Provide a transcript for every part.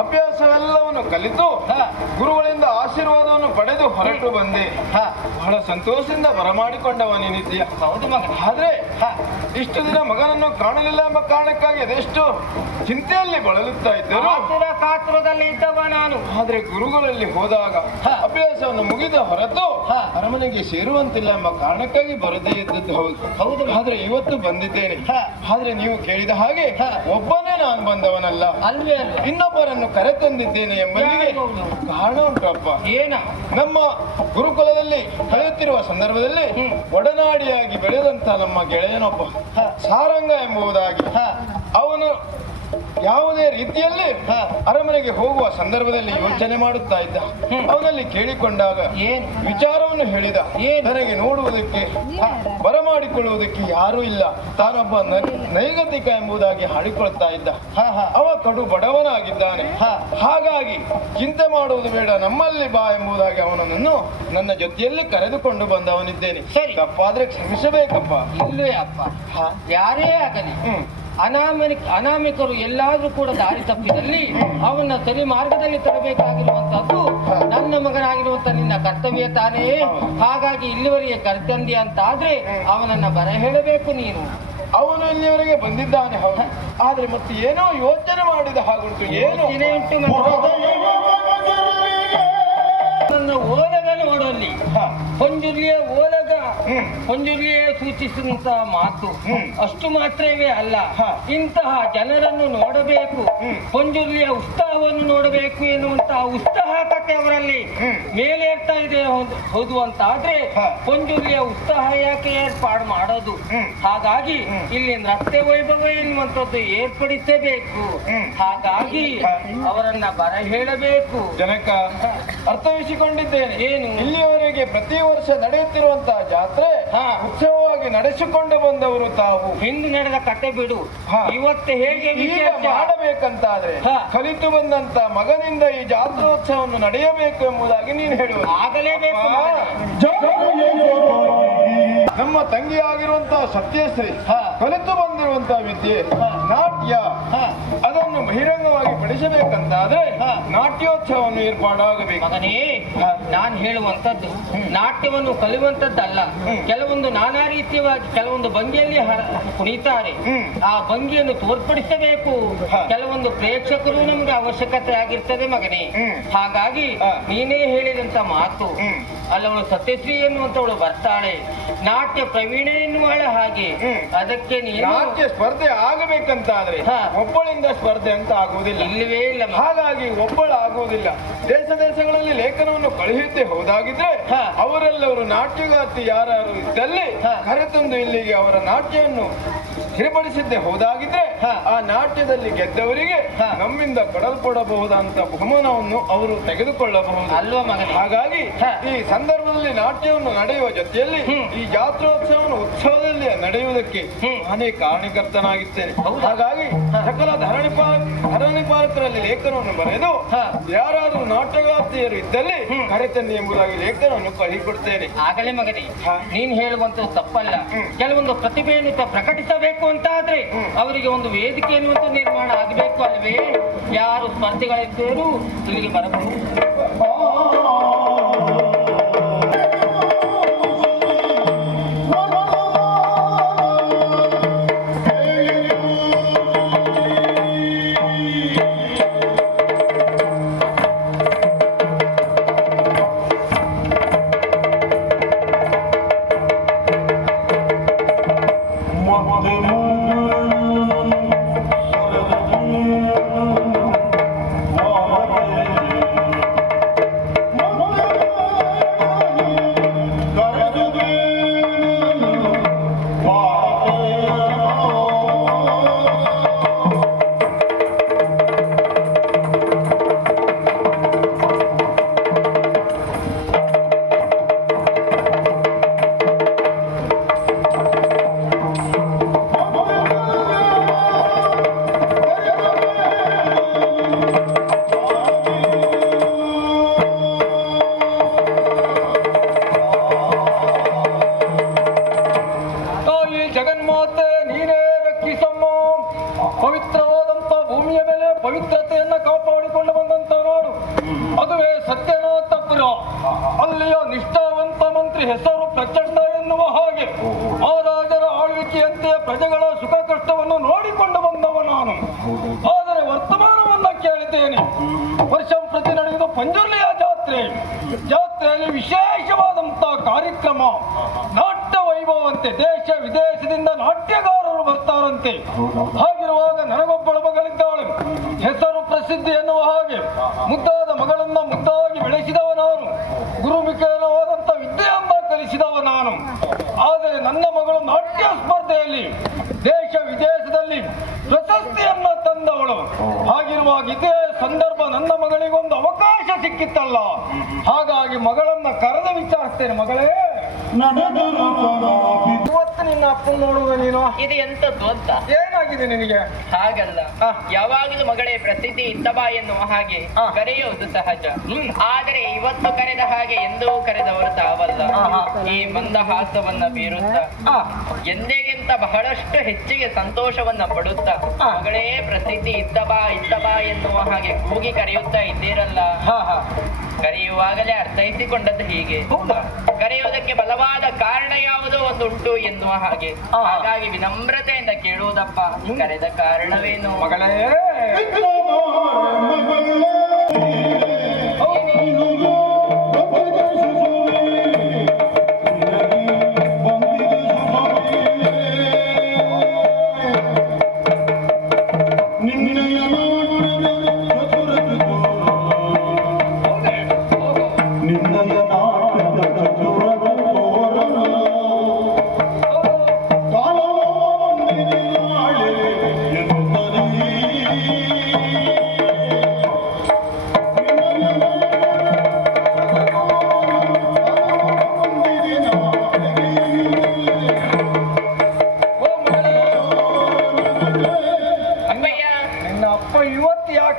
ಅಭ್ಯಾಸವೆಲ್ಲವನ್ನು ಕಲಿತು ಗುರುಗಳಿಂದ ಆಶೀರ್ವಾದವನ್ನು ಪಡೆದು ಹೊರಟು ಬಂದೆ. ಬಹಳ ಸಂತೋಷದಿಂದ ಬರಮಾಡಿಕೊಂಡವನೇನಿದ್ದೀಯ. ಹೌದು ಮಗ. ಆದ್ರೆ ಇಷ್ಟು ದಿನ ಮಗನನ್ನು ಕಾಣಲಿಲ್ಲ ಎಂಬ ಕಾರಣಕ್ಕಾಗಿ ಅದೆಷ್ಟು ಚಿಂತೆಯಲ್ಲಿ ಬಳಲುತ್ತಾ ಇದ್ದರು. ಕಾತುರದಲ್ಲಿ ಇದ್ದವ ನಾನು. ಆದ್ರೆ ಗುರುಗಳಲ್ಲಿ ಹೋದಾಗ ಅಭ್ಯಾಸವನ್ನು ಮುಗಿದ ಹೊರತು ಅರಮನೆಗೆ ಸೇರುವಂತಿಲ್ಲ ಎಂಬ ಕಾರಣಕ್ಕಾಗಿ ಬರದೇ ಇದ್ದದ್ದು ಹೌದು. ಹೌದು. ಆದ್ರೆ ಇವತ್ತು ಬಂದಿದ್ದೇನೆ. ಆದ್ರೆ ನೀವು ಕೇಳಿದ ಹಾಗೆ ಒಬ್ಬನೇ ನಾನು ಬಂದವನಲ್ಲ, ಅಲ್ವೇ ಅಲ್ವ, ಇನ್ನೊಬ್ಬರನ್ನು ಕರೆತಂದಿದ್ದೇನೆ ಎಂಬಲ್ಲಿಗೆ ಕಾರಣ ಉಂಟಪ್ಪ. ಏನ? ನಮ್ಮ ಗುರುಕುಲದಲ್ಲಿ ಕಳೆಯುತ್ತಿರುವ ಸಂದರ್ಭದಲ್ಲಿ ಒಡನಾಡಿಯಾಗಿ ಬೆಳೆದಂತ ನಮ್ಮ ಗೆಳೆಯನೊಬ್ಬ ಸಾರಂಗ ಎಂಬುದಾಗಿ, ಅವನು ಯಾವುದೇ ರೀತಿಯಲ್ಲಿ ಅರಮನೆಗೆ ಹೋಗುವ ಸಂದರ್ಭದಲ್ಲಿ ಯೋಚನೆ ಮಾಡುತ್ತಾ ಇದ್ದ. ಅವನಲ್ಲಿ ಕೇಳಿಕೊಂಡಾಗ ವಿಚಾರವನ್ನು ಹೇಳಿದ. ನನಗೆ ನೋಡುವುದಕ್ಕೆ ಬರಮಾಡಿಕೊಳ್ಳುವುದಕ್ಕೆ ಯಾರೂ ಇಲ್ಲ, ತಾನೊಬ್ಬ ನೈಗತಿಕ ಎಂಬುದಾಗಿ ಹಾಡಿಕೊಳ್ತಾ ಇದ್ದ. ಅವ ಕಡು ಬಡವನಾಗಿದ್ದಾನೆ. ಹಾಗಾಗಿ ಚಿಂತೆ ಮಾಡುವುದು ಬೇಡ, ನಮ್ಮಲ್ಲಿ ಬಾ ಎಂಬುದಾಗಿ ಅವನನ್ನು ನನ್ನ ಜೊತೆಯಲ್ಲಿ ಕರೆದುಕೊಂಡು ಬಂದವನಿದ್ದೇನೆ. ತಪ್ಪಾದ್ರೆ ಕ್ಷಮಿಸಬೇಕಪ್ಪ. ಇಲ್ಲವೇ ಅಪ್ಪ, ಯಾರೇ ಆಗಲಿ ಅನಾಮಿಕರು ಎಲ್ಲಾದ್ರೂ ಕೂಡ ದಾರಿ ತಪ್ಪಿದಲ್ಲಿ ಅವನ್ನ ಸರಿ ಮಾರ್ಗದಲ್ಲಿ ತರಬೇಕಾಗಿರುವಂತಹದ್ದು ನನ್ನ ಮಗನಾಗಿರುವಂತ ನಿನ್ನ ಕರ್ತವ್ಯ ತಾನೇ. ಹಾಗಾಗಿ ಇಲ್ಲಿವರೆಗೆ ಕರ್ತಂದಿ ಅಂತ ಆದ್ರೆ ಅವನನ್ನ ಬರ ಹೇಳಬೇಕು ನೀನು. ಅವನು ಇಲ್ಲಿವರೆಗೆ ಬಂದಿದ್ದಾನೆ, ಹೌದು. ಆದ್ರೆ ಮತ್ತೆ ಏನೋ ಯೋಚನೆ ಮಾಡಿದ ಹಾಗುಂಟು. ಏನು ನನ್ನ ಓಲಗ ನೋಡಲ್ಲಿ ಹೊಂಜುರ್ಲಿಯ ಓಲಗ ಹೊಂಜುರ್ಲಿಯೇ ಸೂಚಿಸಿದಂತ ಮಾತು ಅಷ್ಟು ಮಾತ್ರವೇ ಅಲ್ಲ, ಇಂತಹ ಜನರನ್ನು ನೋಡಬೇಕು, ಹೊಂಜುರ್ಲಿಯ ಉತ್ಸಾಹವನ್ನು ನೋಡಬೇಕು ಎನ್ನುವಂತಹ ಉತ್ಸಾಹಕತೆ ಅವರಲ್ಲಿ ಮೇಲೇರ್ತಾ ಇದೆ. ಹೌದು ಅಂತ ಆದ್ರೆ ಹೊಂಜುರ್ಲಿಯ ಉತ್ಸಾಹ ಯಾಕೆ ಏರ್ಪಾಡು ಮಾಡೋದು? ಹಾಗಾಗಿ ಇಲ್ಲಿ ನೃತ್ಯ ವೈಭವ ಎನ್ನುವಂಥದ್ದು ಏರ್ಪಡಿಸಬೇಕು. ಹಾಗಾಗಿ ಅವರನ್ನ ಬರ ಹೇಳಬೇಕು. ಜನಕ ಅರ್ಥವಿಸಿಕೊಂಡಿದ್ದೇನೆ. ಏನು? ಇಲ್ಲಿಯವರೆಗೆ ಪ್ರತಿ ವರ್ಷ ನಡೆಯುತ್ತಿರುವಂತಹ ಜಾತ್ರೆ ಉತ್ಸವವಾಗಿ ನಡೆಸಿಕೊಂಡು ಬಂದವರು ತಾವು. ಹಿಂದೆ ನಡೆದ ಕತೆ ಬಿಡು, ಇವತ್ತು ಹೇಗೆ ಮಾಡಬೇಕಂತಾದ್ರೆ ಕಲಿತು ಬಂದಂತ ಮಗನಿಂದ ಈ ಜಾತ್ರೋತ್ಸವವನ್ನು ನಡೆಯಬೇಕು ಎಂಬುದಾಗಿ ನೀನು ಹೇಳುವುದು. ಆಗಲೇಬೇಕು. ನಮ್ಮ ತಂಗಿ ಆಗಿರುವಂತಹ ಸತ್ಯಶ್ರೀ ಕಲಿತು ಬಂದಿರುವಂತಹ ವಿದ್ಯೆ ನಾಟ್ಯ, ಅದನ್ನು ಬಹಿರಂಗವಾಗಿ ಪಡಿಸಬೇಕಂತಾದ್ರೆ ನಾಟ್ಯೋತ್ಸವವನ್ನು ಏರ್ಪಾಡಾಗಬೇಕು. ಮಗನೇ, ನಾನು ಹೇಳುವಂತದ್ದು ನಾಟ್ಯವನ್ನು ಕಲಿಯುವಂತದ್ದಲ್ಲ. ಕೆಲವೊಂದು ನಾನಾ ರೀತಿಯಾಗಿ ಕೆಲವೊಂದು ಭಂಗಿಯಲ್ಲಿ ಕುಣಿತಾರೆ, ಆ ಭಂಗಿಯನ್ನು ತೋರ್ಪಡಿಸಬೇಕು. ಕೆಲವೊಂದು ಪ್ರೇಕ್ಷಕರು ನಮ್ಗೆ ಅವಶ್ಯಕತೆ ಆಗಿರ್ತದೆ ಮಗನೇ. ಹಾಗಾಗಿ ನೀನೇ ಹೇಳಿದಂತ ಮಾತು ಅಲ್ಲವಳು ಸತ್ಯಶ್ರೀ ಎನ್ನುವಂತವಳು ಬರ್ತಾಳೆ, ನಾಟ್ಯ ಪ್ರವೀಣ ಎನ್ನುವಳ ಹಾಗೆ. ಅದಕ್ಕೆ ನಾಟ್ಯ ಸ್ಪರ್ಧೆ ಆಗಬೇಕಂತಾದ್ರೆ ಒಬ್ಬಳಿಂದ ಸ್ಪರ್ಧೆ ಅಂತ ಆಗುವುದಿಲ್ಲ. ಇಲ್ಲವೇ ಇಲ್ಲ. ಹಾಗಾಗಿ ಒಬ್ಬಳು ಆಗುವುದಿಲ್ಲ. ದೇಶ ದೇಶಗಳಲ್ಲಿ ಲೇಖನವನ್ನು ಕಳುಹಿದ್ದೇ ಹೋದಾಗಿದ್ರೆ ಅವರೆಲ್ಲವರು ನಾಟ್ಯಗಾರ್ತಿ ಯಾರು ಇದ್ದಲ್ಲಿ ಕರೆತಂದು ಇಲ್ಲಿಗೆ ಅವರ ನಾಟ್ಯವನ್ನು ಸ್ಥಿರಪಡಿಸಿದ್ದೇ ಹೋದಾಗಿದ್ರೆ ಆ ನಾಟ್ಯದಲ್ಲಿ ಗೆದ್ದವರಿಗೆ ನಮ್ಮಿಂದ ಕೊಡಲ್ಪಡಬಹುದಂತ ಬಹುಮಾನವನ್ನು ಅವರು ತೆಗೆದುಕೊಳ್ಳಬಹುದು ಅಲ್ವಾ ಮಗನೇ? ಹಾಗಾಗಿ ಈ ಸಂದರ್ಭದಲ್ಲಿ ನಾಟ್ಯವನ್ನು ನಡೆಯುವ ಜೊತೆಯಲ್ಲಿ ಈ ಜಾತ್ರೋತ್ಸವವನ್ನು ಉತ್ಸವದಲ್ಲಿ ನಡೆಯುವುದಕ್ಕೆ ನಾನೇ ಕಾರಣಕರ್ತನಾಗಿದ್ದೇನೆ. ಹಾಗಾಗಿ ಸಕಲ ಧರಣಿಪಾಲಕರಲ್ಲಿ ಲೇಖನವನ್ನು ಬರೆದು ಯಾರಾದರೂ ನಾಟ್ಯಗಾರ್ತಿಯರು ಇದ್ದಲ್ಲಿ ಕರೆತನ್ನಿ ಎಂಬುದಾಗಿ ಲೇಖನವನ್ನು ಕಳಿಕೊಡ್ತೇನೆ. ಆಗಲೇ ಮಗನೇ, ನೀನ್ ಹೇಳುವಂತ ತಪ್ಪಲ್ಲ. ಕೆಲವೊಂದು ಪ್ರತಿಭೆಯನ್ನು ಪ್ರಕಟಿಸಬೇಕು ಅಂತ ಆದ್ರೆ ಅವರಿಗೆ ಒಂದು ವೇದಿಕೆ ಎನ್ನುವಂತ ನಿರ್ಮಾಣ ಆಗಬೇಕು ಅಲ್ವೇ? ಯಾರು ಸ್ಪರ್ಧಿಗಳಿದ್ದೇರು ಇಲ್ಲಿಗೆ ಬರಬಹುದು. ಸತ್ಯನಾಥಪುರ. ಅಲ್ಲಿಯ ನಿಷ್ಠಾವಂತ ಮಂತ್ರಿ ಹೆಸರು ಪ್ರಚಂಡ ಎನ್ನುವ ಹಾಗೆ ಮಹಾರಾಜರ ಆಳ್ವಿಕೆಯಂತೆ ಪ್ರಜೆಗಳ ಸುಖ ಕಷ್ಟವನ್ನು ನೋಡಿಕೊಂಡು ಬಂದವ ನಾನು. ಆದರೆ ವರ್ತಮಾನವನ್ನ ಕೇಳಿದ್ದೇನೆ. ವರ್ಷ ಪ್ರತಿ ನಡೆಯುವ ಪಂಜುರ್ಲಿಯ ಜಾತ್ರೆಯಲ್ಲಿ ವಿಶೇಷವಾದಂತಹ ಕಾರ್ಯಕ್ರಮ, ನಾಟ್ಯ ವೈಭವಂತೆ. ದೇಶ ವಿದೇಶದಿಂದ ನಾಟ್ಯಗಾರರು ಬರ್ತಾರಂತೆ. ಹಾಗಿರುವಾಗ ನನಗೊಬ್ಬಳ ಮಗಳಿದ್ದಾಳೆ, ಹೆಸರು ಪ್ರಸಿದ್ಧಿ ಎನ್ನುವ ಹಾಗೆ. ಮುದ್ದಾದ ಮಗಳನ್ನ ಮುದ್ದಾಗಿ ಬೆಳೆಸಿದವ ನಾನು, ಗುರುಮುಖೇನವಾದಂತ ವಿದ್ಯೆಯನ್ನ ಕಲಿಸಿದವ ನಾನು. ಆದರೆ ನನ್ನ ಮಗಳು ನಾಟ್ಯ ಸ್ಪರ್ಧೆಯಲ್ಲಿ ದೇಶ ವಿದೇಶದಲ್ಲಿ ಪ್ರಶಸ್ತಿಯನ್ನ ತಂದವಳು. ಹಾಗಿರುವಾಗ ಇದೇ ಸಂದರ್ಭ ನನ್ನ ಮಗಳಿಗೊಂದು ಅವಕಾಶ ಸಿಕ್ಕಿತ್ತಲ್ಲ. ಹಾಗಾಗಿ ಮಗಳನ್ನ ಕರೆದು ವಿಚಾರಿಸ್ತೇನೆ. ಮಗಳೇ, ಇವತ್ತು ನಿನ್ನ ಅಪ್ಪನ ನೋಡುವ ನೀನು ಇದು ಎಂತದ್ದು ಅಂತ. ಏನಾಗಿದೆ ನಿನಗೆ? ಹಾಗಲ್ಲ, ಯಾವಾಗಲೂ ಮಗಳೇ ಪ್ರಸಿದ್ಧಿ ಇತ್ತಬಾ ಎನ್ನುವ ಹಾಗೆ ಕರೆಯುವುದು ಸಹಜ. ಆದರೆ ಇವತ್ತು ಕರೆದ ಹಾಗೆ ಎಂದೂ ಕರೆದವರು ತಾವಲ್ಲ. ಈ ಮಂದಹಾಸವನ್ನ ಬೀರುತ್ತಾ ಎಂದೆಗಿಂತ ಬಹಳಷ್ಟು ಹೆಚ್ಚಿಗೆ ಸಂತೋಷವನ್ನ ಪಡುತ್ತಾ ಮಗಳೇ ಪ್ರಸಿದ್ಧಿ ಇತ್ತಬಾ ಎನ್ನುವ ಹಾಗೆ ಕೂಗಿ ಕರೆಯುತ್ತಾ ಇದ್ದೀರಲ್ಲ. ಕರೆಯುವಾಗಲೇ ಅರ್ಥೈಸಿಕೊಂಡದ್ದು ಹೀಗೆ. ಕರೆಯುವುದಕ್ಕೆ ಬಲವಾದ ಕಾರಣ ಯಾವುದೋ ಒಂದುಂಟು ಎನ್ನುವ ಹಾಗೆ. ಹಾಗಾಗಿ ವಿನಮ್ರತೆಯಿಂದ ಕೇಳುವುದಪ್ಪ, ಕರೆದ ಕಾರಣವೇನು? ಮಗಳೇ,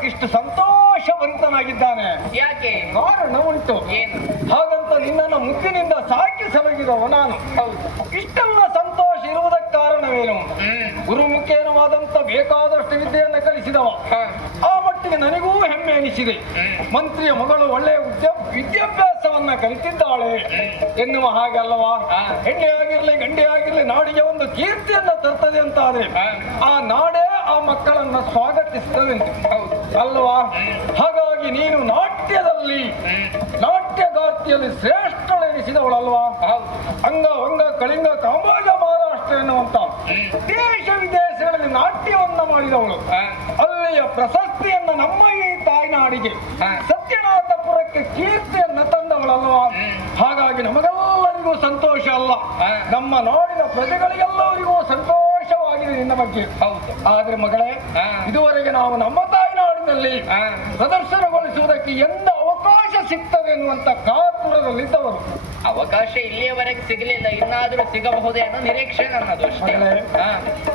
ಇಷ್ಟು ಸಂತೋಷಭರಿತನಾಗಿದ್ದಾನೆ. ಯಾಕೆ? ಕಾರಣ ಉಂಟು. ಏನು? ಹಾಗಂತ ನಿನ್ನನ್ನು ಮುತ್ತಿನಿಂದ ಸಾಕಿ ಸಲಗಿದವ ನಾನು. ಇಷ್ಟೆಲ್ಲ ಸಂತೋಷ ಇರುವುದಕ್ಕೆ ಕಾರಣವೇನು? ಗುರುಮುಖೇನವಾದಂತ ಬೇಕಾದಷ್ಟು ವಿದ್ಯೆಯನ್ನು ಕಲಿಸಿದವ. ಆ ಮಟ್ಟಿಗೆ ನನಗೂ ಹೆಮ್ಮೆ ಎನಿಸಿದೆ. ಮಂತ್ರಿಯ ಮಗಳು ಒಳ್ಳೆಯ ವಿದ್ಯಾಭ್ಯಾಸವನ್ನ ಕಲಿತಿದ್ದಾಳೆ ಎನ್ನುವ ಹಾಗೆ ಅಲ್ಲವಾ? ಹೆಣ್ಣೆ ಆಗಿರ್ಲಿ ಗಂಡೆ ಆಗಿರ್ಲಿ ನಾಡಿಗೆ ಒಂದು ಕೀರ್ತಿಯನ್ನ ತರ್ತದೆ ಅಂತ ಆದ್ರೆ ಆ ನಾಡೇ ಆ ಮಕ್ಕಳನ್ನ ಸ್ವಾಗತಿಸ್ತದೆ ಅಲ್ವಾ? ಹಾಗಾಗಿ ನೀನು ನಾಟ್ಯದಲ್ಲಿ ನಾಟ್ಯಗಾರ್ತಿಯಲ್ಲಿ ಶ್ರೇಷ್ಠಳೆನಿಸಿದವಳಲ್ವಾ? ಅಂಗ ವಂಗ ಕಳಿಂಗ ಕಾಂಬೋಜ ಮಹಾರಾಷ್ಟ್ರ ಎನ್ನುವಂತ ದೇಶ ವಿದೇಶಗಳಲ್ಲಿ ನಾಟ್ಯವನ್ನ ಮಾಡಿದವಳು. ಅಲ್ಲಿಯ ಪ್ರಶಸ್ತಿಯನ್ನ ನಮ್ಮ ಈ ತಾಯ್ನಾಡಿಗೆ ಸತ್ಯನಾಥಪುರಕ್ಕೆ ಕೀರ್ತಿಯನ್ನ ತಂದವಳಲ್ವಾ? ಹಾಗಾಗಿ ನಮಗೆಲ್ಲರಿಗೂ ಸಂತೋಷ ಅಲ್ಲ, ನಮ್ಮ ನಾಡಿನ ಪ್ರಜೆಗಳಿಗೆಲ್ಲರಿಗೂ ಸಂತೋಷವಾಗಿದೆ ನಿನ್ನ ಬಗ್ಗೆ. ಆದ್ರೆ ಮಗಳೇ, ಇದುವರೆಗೆ ನಾವು ನಮ್ಮ ತಾಯ್ನಾಡಿನಲ್ಲಿ ಪ್ರದರ್ಶನಗೊಳಿಸುವುದಕ್ಕೆ ಎಂದ ಅವಕಾಶ ಸಿಗ್ತದೆ ಎನ್ನುವಂತ ಕಾತುರದಲ್ಲಿದ್ದವರು. ಅವಕಾಶ ಇಲ್ಲಿಯವರೆಗೆ ಸಿಗಲಿಲ್ಲ, ಇನ್ನಾದ್ರೂ ಸಿಗಬಹುದೇ ಅನ್ನೋ ನಿರೀಕ್ಷೆ ನನ್ನದು ಅಷ್ಟೇ.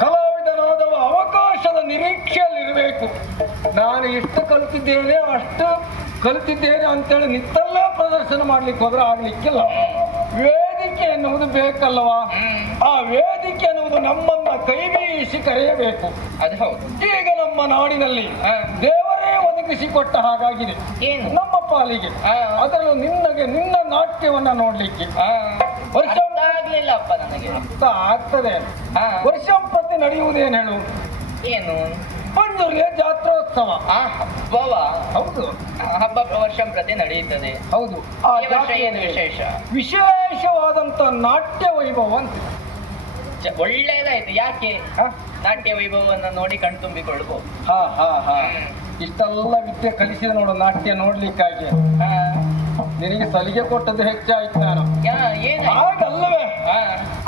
ಕಲಾವಿದನಾದವ ಅವಕಾಶದ ನಿರೀಕ್ಷೆಯಲ್ಲಿರಬೇಕು. ನಾನು ಎಷ್ಟು ಕಲಿತಿದ್ದೇನೆ ಅಷ್ಟು ಕಲಿತಿದ್ದೇನೆ ಅಂತೇಳಿ ನಿತ್ತಲ್ಲೇ ಪ್ರದರ್ಶನ ಮಾಡ್ಲಿಕ್ಕೆ ಹೋದ್ರೆ ಆಗ್ಲಿಕ್ಕಿಲ್ಲ. ವೇದಿಕೆ ಎನ್ನುವುದು ಬೇಕಲ್ಲವಾ? ಆ ವೇದಿಕೆ ಎನ್ನುವುದು ನಮ್ಮನ್ನ ಕೈ ಬೀಸಿ ಕರೆಯಬೇಕು. ಅದು ಹೌದು. ಈಗ ನಮ್ಮ ನಾಡಿನಲ್ಲಿ ದೇವರೇ ಒದಗಿಸಿಕೊಟ್ಟ ಹಾಗಾಗಿದೆ ನಮ್ಮ ಪಾಲಿಗೆ. ಅದರಲ್ಲೂ ನಿನ್ನ ನಾಟ್ಯವನ್ನ ನೋಡ್ಲಿಕ್ಕೆ ವರ್ಷ ಆಗ್ಲಿಲ್ಲ ಅಪ್ಪ ನನಗೆ. ಆಗ್ತದೆ. ವರ್ಷ ಪ್ರತಿ ನಡೆಯುವುದೇನು ಹೇಳು? ಏನು? ಪಂಜುರ್ಲಿಯ ಜಾತ್ರೋತ್ಸವ. ಹಬ್ಬವ? ಹೌದು, ಹಬ್ಬ ವರ್ಷ ಪ್ರತಿ ನಡೆಯುತ್ತದೆ. ಹೌದು. ಆ ವರ್ಷ ಏನು ವಿಶೇಷ? ವಿಶೇಷವಾದಂತ ನಾಟ್ಯ ವೈಭವ ಅಂತ. ಒಳ್ಳೇದಾಯ್ತು. ಯಾಕೆ? ನಾಟ್ಯ ವೈಭವವನ್ನು ನೋಡಿ ಕಣ್ತುಂಬಿಕೊಳ್ಬಹುದು. ಇಷ್ಟೆಲ್ಲ ವಿದ್ಯೆ ಕಲಿಸಿದ ನೋಡು ನಾಟ್ಯ ನೋಡ್ಲಿಕ್ಕಾಗಿ. ನಿನಗೆ ಸಲಿಗೆ ಕೊಟ್ಟದ್ದು ಹೆಚ್ಚಾಯ್ತು. ನಾನು ಹಾಗಲ್ಲವೇ,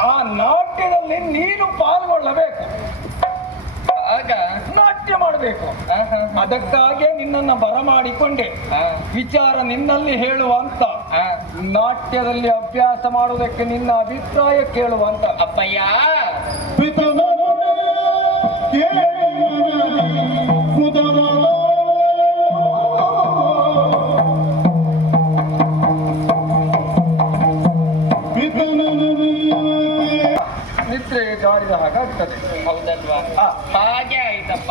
ಆ ನಾಟ್ಯದಲ್ಲಿ ನೀನು ಪಾಲ್ಗೊಳ್ಳಬೇಕು, ಆಗ ನಾಟ್ಯ ಮಾಡಬೇಕು. ಅದಕ್ಕಾಗಿ ನಿನ್ನನ್ನು ಬರಮಾಡಿಕೊಂಡೆ. ವಿಚಾರ ನಿನ್ನಲ್ಲಿ ಹೇಳುವಂತ, ನಾಟ್ಯದಲ್ಲಿ ಅಭ್ಯಾಸ ಮಾಡುವುದಕ್ಕೆ ನಿನ್ನ ಅಭಿಪ್ರಾಯ ಕೇಳುವಂತ. ಅಪ್ಪಯ್ಯ, ನಿದ್ರೆ ಜಾರಿದ ಹಾಗಾಗ್ತದೆ. ಹೌದಲ್ವಾ? ಹಾಗೆ ಆಯ್ತಪ್ಪ.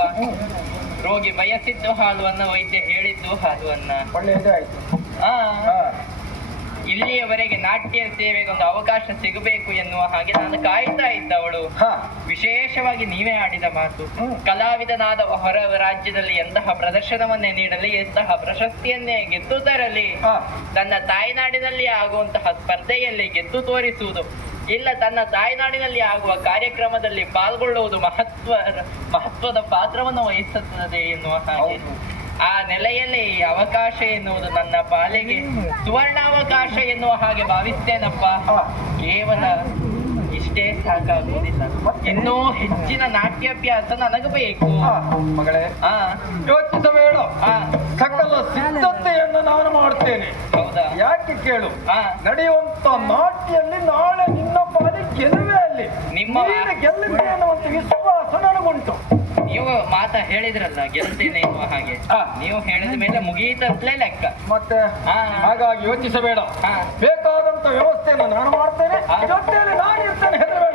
ರೋಗಿ ಬಯಸಿದ್ದು ಹಾಲುವನ್ನ, ವೈದ್ಯ ಹೇಳಿದ್ದು ಹಾಲುವನ್ನ. ಒಳ್ಳೆಯದಾಯ್ತು. ಆ ಇಲ್ಲಿಯವರೆಗೆ ನಾಟ್ಯ ಸೇವೆಗೊಂದು ಅವಕಾಶ ಸಿಗಬೇಕು ಎನ್ನುವ ಹಾಗೆ ನಾನು ಕಾಯ್ತಾ ಇದ್ದವಳು. ವಿಶೇಷವಾಗಿ ನೀವೇ ಆಡಿದ ಮಾತು, ಕಲಾವಿದನಾದ ಹೊರ ರಾಜ್ಯದಲ್ಲಿ ಎಂತಹ ಪ್ರದರ್ಶನವನ್ನೇ ನೀಡಲಿ, ಎಂತಹ ಪ್ರಶಸ್ತಿಯನ್ನೇ ಗೆದ್ದು ತರಲಿ, ತನ್ನ ತಾಯ್ನಾಡಿನಲ್ಲಿ ಆಗುವಂತಹ ಸ್ಪರ್ಧೆಯಲ್ಲಿ ಗೆದ್ದು ತೋರಿಸುವುದು ಇಲ್ಲ, ತನ್ನ ತಾಯ್ನಾಡಿನಲ್ಲಿ ಆಗುವ ಕಾರ್ಯಕ್ರಮದಲ್ಲಿ ಪಾಲ್ಗೊಳ್ಳುವುದು ಮಹತ್ವದ ಪಾತ್ರವನ್ನು ವಹಿಸುತ್ತದೆ ಎನ್ನುವ ಹಾಗೆ ಆ ನೆಲೆಯಲ್ಲಿ ಅವಕಾಶ ಎನ್ನುವುದು ನನ್ನ ಪಾಲಿಗೆ ಸುವರ್ಣಾವಕಾಶ ಎನ್ನುವ ಹಾಗೆ ಭಾವಿಸ್ತೇನಪ್ಪ. ಕೇವಲ ಇಷ್ಟೇ ಸಾಕಾಗುವುದಿಲ್ಲ, ಇನ್ನೂ ಹೆಚ್ಚಿನ ನಾಟ್ಯಾಭ್ಯಾಸ ನನಗಬೇಕು. ಮಗಳೇ, ಯೋಚಿಸಬೇಡ. ಸಕಲ ಸಿದ್ಧತೆಯನ್ನು ನಾನು ಮಾಡ್ತೇನೆ. ಹೌದಾ? ಯಾಕೆ ಕೇಳು, ನಡೆಯುವಂತ ನಾಟ್ಯಲ್ಲಿ ನಾಳೆ ನಿನ್ನ ಪಾಲಿ ಗೆಲುವೆ ಅಲ್ಲಿ, ನಿಮ್ಮ ಗೆಲ್ಲುವೆ ಅನ್ನುವಂತ ವಿಶ್ವಾಸ ನನಗುಂಟು. ನೀವು ಮಾತಾ ಹೇಳಿದ್ರಲ್ಲ ಗೆಲ್ತೇನೆ ಎನ್ನುವ ಹಾಗೆ, ನೀವು ಹೇಳಿದ ಮೇಲೆ ಮುಗಿಯಿತಲೇ ಲೆಕ್ಕ. ಮತ್ತೆ ಹಾಗಾಗಿ ಯೋಚಿಸಬೇಡ, ಬೇಕಾದಂತ ವ್ಯವಸ್ಥೆಯನ್ನು ನಾನು ಮಾಡ್ತೇನೆ, ಜೊತೆಯಲ್ಲಿ ನಾನು ಇರ್ತೇನೆ, ಹೆದರಬೇಡ.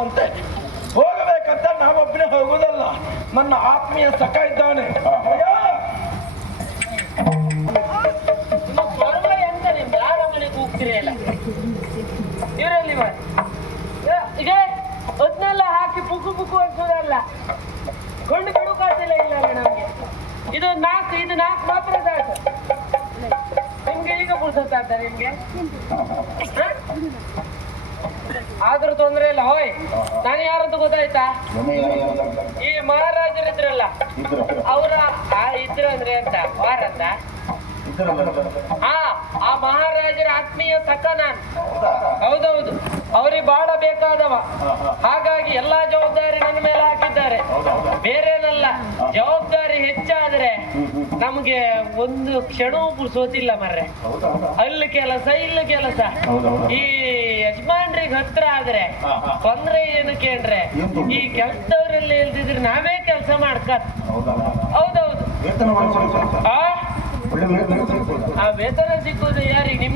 ಅಂತೆ ಹೋಗಬೇಕಂತ ನಾವೊಬ್ಬನೇ ಹೋಗುದಲ್ಲ, ನನ್ನ ಆತ್ಮೀಯ ಸಖ ಇದ್ದಾನೆ. ಇವರಲ್ಲಿ ಅದನ್ನೆಲ್ಲ ಹಾಕಿ ಪುಕ್ಕು ಪುಕ್ಕು ಅನ್ಸೋದಲ್ಲ, ಕೊಂಡು ಕಡು ಕಾಸಿಲ್ಲ ಇಲ್ಲ ನಮಗೆ. ಇದು ನಾಲ್ಕು ಮಾತ್ರ ಸಾಕು. ನಿಮ್ಗೆ ಈಗ ಪುರ್ಸೊತ್ತಾಗ್ತ ನಿಮ್ಗೆ ಆದ್ರೂ ತೊಂದ್ರೆ ಇಲ್ಲ. ಹೋಯ್, ನಾನು ಯಾರಂತ ಗೊತ್ತಾಯ್ತಾ? ಈ ಮಹಾರಾಜರಿದ್ರಲ್ಲ, ಅವರ ಇದ್ರು ಅಂದ್ರೆ ಅಂತ ವಾರಂತ ಆ ಮಹಾರಾಜರ ಆತ್ಮೀಯ ಸಖ ನಾನು. ಹೌದೌದು, ಅವ್ರಿಗೆ ಬಹಳ ಬೇಕಾದವ. ಹಾಗಾಗಿ ಎಲ್ಲಾ ಜವಾಬ್ದಾರಿ ನನ್ನ ಮೇಲೆ ಹಾಕಿದ್ದಾರೆ. ಬೇರೇನಲ್ಲ, ಜವಾಬ್ದಾರಿ ಹೆಚ್ಚಾದ್ರೆ ನಮ್ಗೆ ಒಂದು ಕ್ಷಣವೂ ಪುರ್ಸೋತಿಲ್ಲ ಮರ್ರೆ. ಅಲ್ಲಿ ಕೆಲಸ ಇಲ್ಲಿ ಕೆಲಸ. ಈ ಯಜಮಾನ್ರಿಗೆ ಹತ್ರ ಆದ್ರೆ ತೊಂದ್ರೆ ಏನು ಕೇಳ್ರೆ, ಈ ಕೆಲ್ಸದವ್ರೆಲ್ಲ ಇಲ್ದಿದ್ರೆ ನಾವೇ ಕೆಲಸ ಮಾಡ್ಕತ್. ಹೌದೌದು. ಆ ವೇತನ ಸಿಕ್ಕುದು ಯಾರಿಗೆ?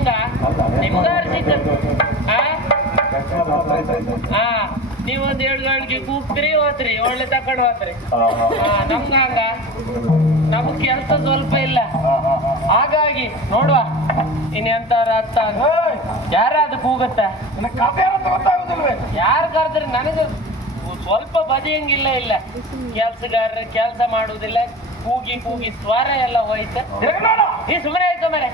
ನಿಮ್ಗಾರು ಸಿಕ್ಕತ್. ನೀವೊಂದ್ 7 ಗಳಿಗೆ ಕೂಗ್ತೀರಿ, ಹೋತ್ರಿ, ಒಳ್ಳೆ ತಕೊಂಡು ಹೋತ್ರಿ. ನಮ್ಗ ಹಂಗ ನಮಗ್ ಕೆಲ್ಸ ಸ್ವಲ್ಪ ಇಲ್ಲ. ಹಾಗಾಗಿ ನೋಡುವ ಇನ್ನೆಂತಾರ ಅರ್ಥ ಯಾರಾದ ಕೂಗತ್ತ ಯಾರು ಕರೆದ್ರೆ ನನಗೆ ಸ್ವಲ್ಪ ಬದಿಯಂಗಿಲ್ಲ. ಇಲ್ಲ ಕೆಲ್ಸಗಾರರು ಕೆಲಸ ಮಾಡುವುದಿಲ್ಲ, ಕೂಗಿ ಸ್ವರ ಎಲ್ಲ ಹೋಯ್ತ. ಈ ಸುಮ್ಮನೆ ಆಯ್ತು ಮರೆ.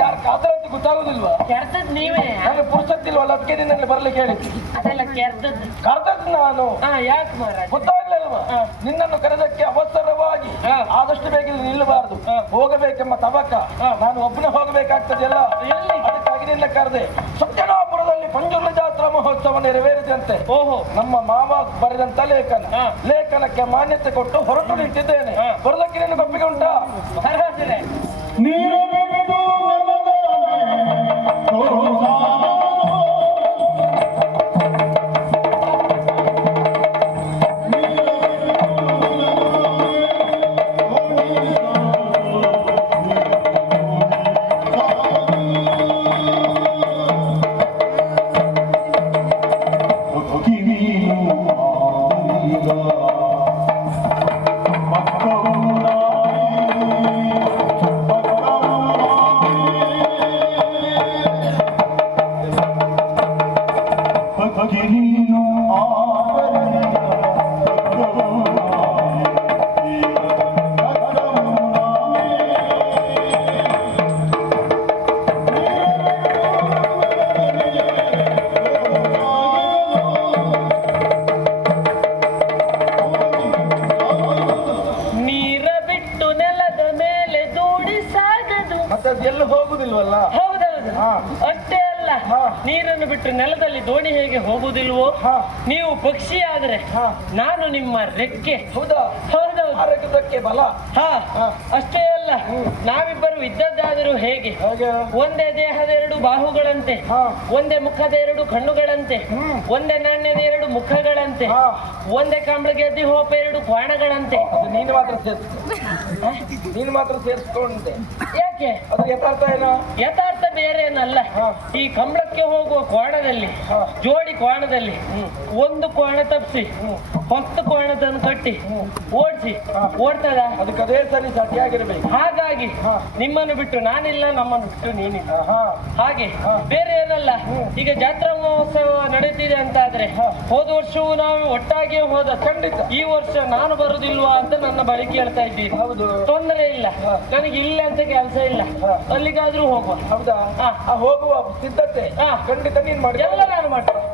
ಯಾರು ಕಾದಂತ ಗೊತ್ತಾಗುದಿಲ್ವಾ? ಕೆರ್ತದ್ ನೀವೇ. ನನಗೆ ಪುರ್ಸತ್ತಿಲ್ವಲ್ಲ, ಅದಕ್ಕೆ ನಿನ್ನಲ್ಲಿ ಬರ್ಲಿಕ್ಕೆ ಹೇಳಿದ್ದೆ. ಅದೆಲ್ಲ ಕೆರ್ತದ್ ಕರ್ತದ್ದು ನಾನು. ಯಾಕೆ ಮಹಾರಾಜ ಗೊತ್ತಾಗ್ಲಿಲ್ವಾ? ನಿನ್ನನ್ನು ಕರೆದಕ್ಕೆ ಅವಸರವಾಗಿ ಆದಷ್ಟು ಬೇಗ ನಿಲ್ಲಬಾರದು, ಹೋಗಬೇಕೆಂಬ ತವಕ. ನಾನು ಒಬ್ಬನೇ ಹೋಗಬೇಕಾಗ್ತದೆಲ್ಲ, ಅದಕ್ಕಾಗಿ ನಿನ್ನ ಕರೆದೆ. ಸತ್ಯನಾಪುರದಲ್ಲಿ ಪಂಜುರ್ಲ ಜಾತ್ರಾ ಮಹೋತ್ಸವ ನೆರವೇರಿದಂತೆ ನಮ್ಮ ಮಾವ ಬರೆದಂತ ಲೇಖನಕ್ಕೆ ಮಾನ್ಯತೆ ಕೊಟ್ಟು ಹೊರಟು ನಿಂತಿದ್ದೇನೆ. ಬರೋದಕ್ಕೆ ನಿನ್ನ ಒಪ್ಪಿಗೆ ಉಂಟಾ? ಮಹಾರಾಜರೇ, ಎಲ್ಲ ಹೋಗುದಿಲ್ವಲ್ಲ? ಹೌದೌದು. ಅಷ್ಟೇ ಅಲ್ಲ, ನೀರನ್ನು ಬಿಟ್ಟು ನೆಲದಲ್ಲಿ ದೋಣಿ ಹೇಗೆ ಹೋಗುವುದಿಲ್ವೋ ನೀವು ಪಕ್ಷಿ ಆದ್ರೆ ನಾನು ನಿಮ್ಮ ರೆಕ್ಕೆ. ಹೌದಾ? ಹೌದೌದು. ಆರೋಗ್ಯಕ್ಕೆ ಬಲ. ಅಷ್ಟೇ ಅಲ್ಲ, ನಾವಿಬ್ಬರು ಇದ್ದದ್ದಾದರೂ ಹೇಗೆ? ಒಂದೇ ದೇಹದ ಎರಡು ಬಾಹುಗಳಂತೆ, ಒಂದೇ ಮುಖದ ಎರಡು ಕಣ್ಣುಗಳಂತೆ, ಒಂದೇ ನಾಣ್ಯದ ಎರಡು ಮುಖಗಳಂತೆ, ಒಂದೇ ಕಂಬಳಿಗೆ ಎದ್ದಿ ಹೋಪ ಎರಡು ಕ್ವಾಣಗಳಂತೆ. ನೀನು ಮಾತ್ರ ನೀನು ಮಾತ್ರ ಸೇರಿಸ್ಕೊಂಡೆ. ಯಾಕೆ? ಅದು ಯಥಾರ್ಥ ಏನೋ? ಯಥಾರ್ಥ ಬೇರೆ ಏನಲ್ಲ. ಈ ಕಂಬಳಕ್ಕೆ ಹೋಗುವ ಕೋಣದಲ್ಲಿ, ಜೋಡಿ ಕೋಣದಲ್ಲಿ ಒಂದು ಕೋಣ ತಪ್ಪಿಸಿ 10 ಕೋಣದನ್ನು ಕಟ್ಟಿ ಓಡಿಸಿ ಓಡ್ತದ? ಅದಕ್ಕೆ ಅದೇ ಸರಿ ಸರಿಯಾಗಿರ್ಬೇಕು. ಹಾಗಾಗಿ ನಿಮ್ಮನ್ನು ಬಿಟ್ಟು ನಾನಿಲ್ಲ, ನಮ್ಮನ್ನು ಬಿಟ್ಟು ನೀನಿಲ್ಲ. ಹಾಗೆ ಬೇರೆ ಏನಲ್ಲ. ಈಗ ಜಾತ್ರಾ ಮಹೋತ್ಸವ ನಡೀತಿದೆ ಅಂತ ಆದ್ರೆ ಹೋದ ವರ್ಷವೂ ನಾವು ಒಟ್ಟಾಗಿ ಹೋದ. ಖಂಡಿತ. ಈ ವರ್ಷ ನಾನು ಬರುದಿಲ್ವಾ ಅಂತ ನನ್ನ ಬಳಿ ಕೇಳ್ತಾ ಇದ್ದೀನಿ. ಹೌದು. ತೊಂದರೆ ಇಲ್ಲ, ನನಗೆ ಇಲ್ಲ ಅಂತ ಕೆಲಸ ಇಲ್ಲ. ಅಲ್ಲಿಗಾದ್ರೂ ಹೋಗುವ. ಹೌದಾ? ಹೋಗುವ ಸಿದ್ಧತೆ ಖಂಡಿತ ನೀನ್ ಮಾಡಿ. ಎಲ್ಲ ನಾನು ಮಾಡ್ತೇನೆ.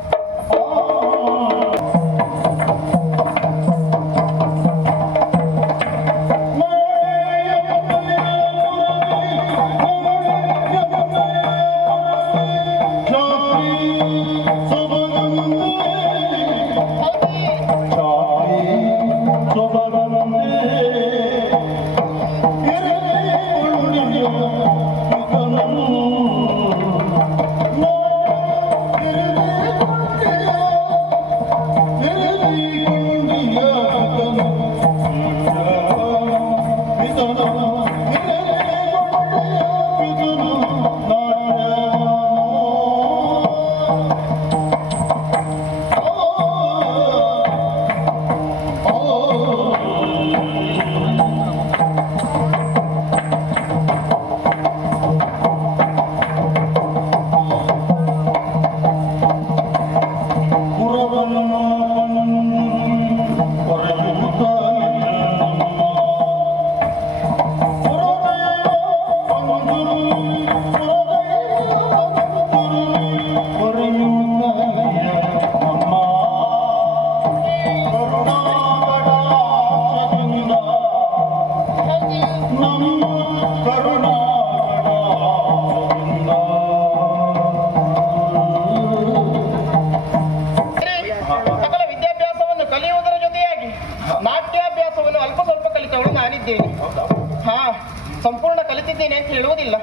ಸಂಪೂರ್ಣ ಕಲಿತಿದ್ದೇನೆ ಅಂತ ಹೇಳುವುದಿಲ್ಲ.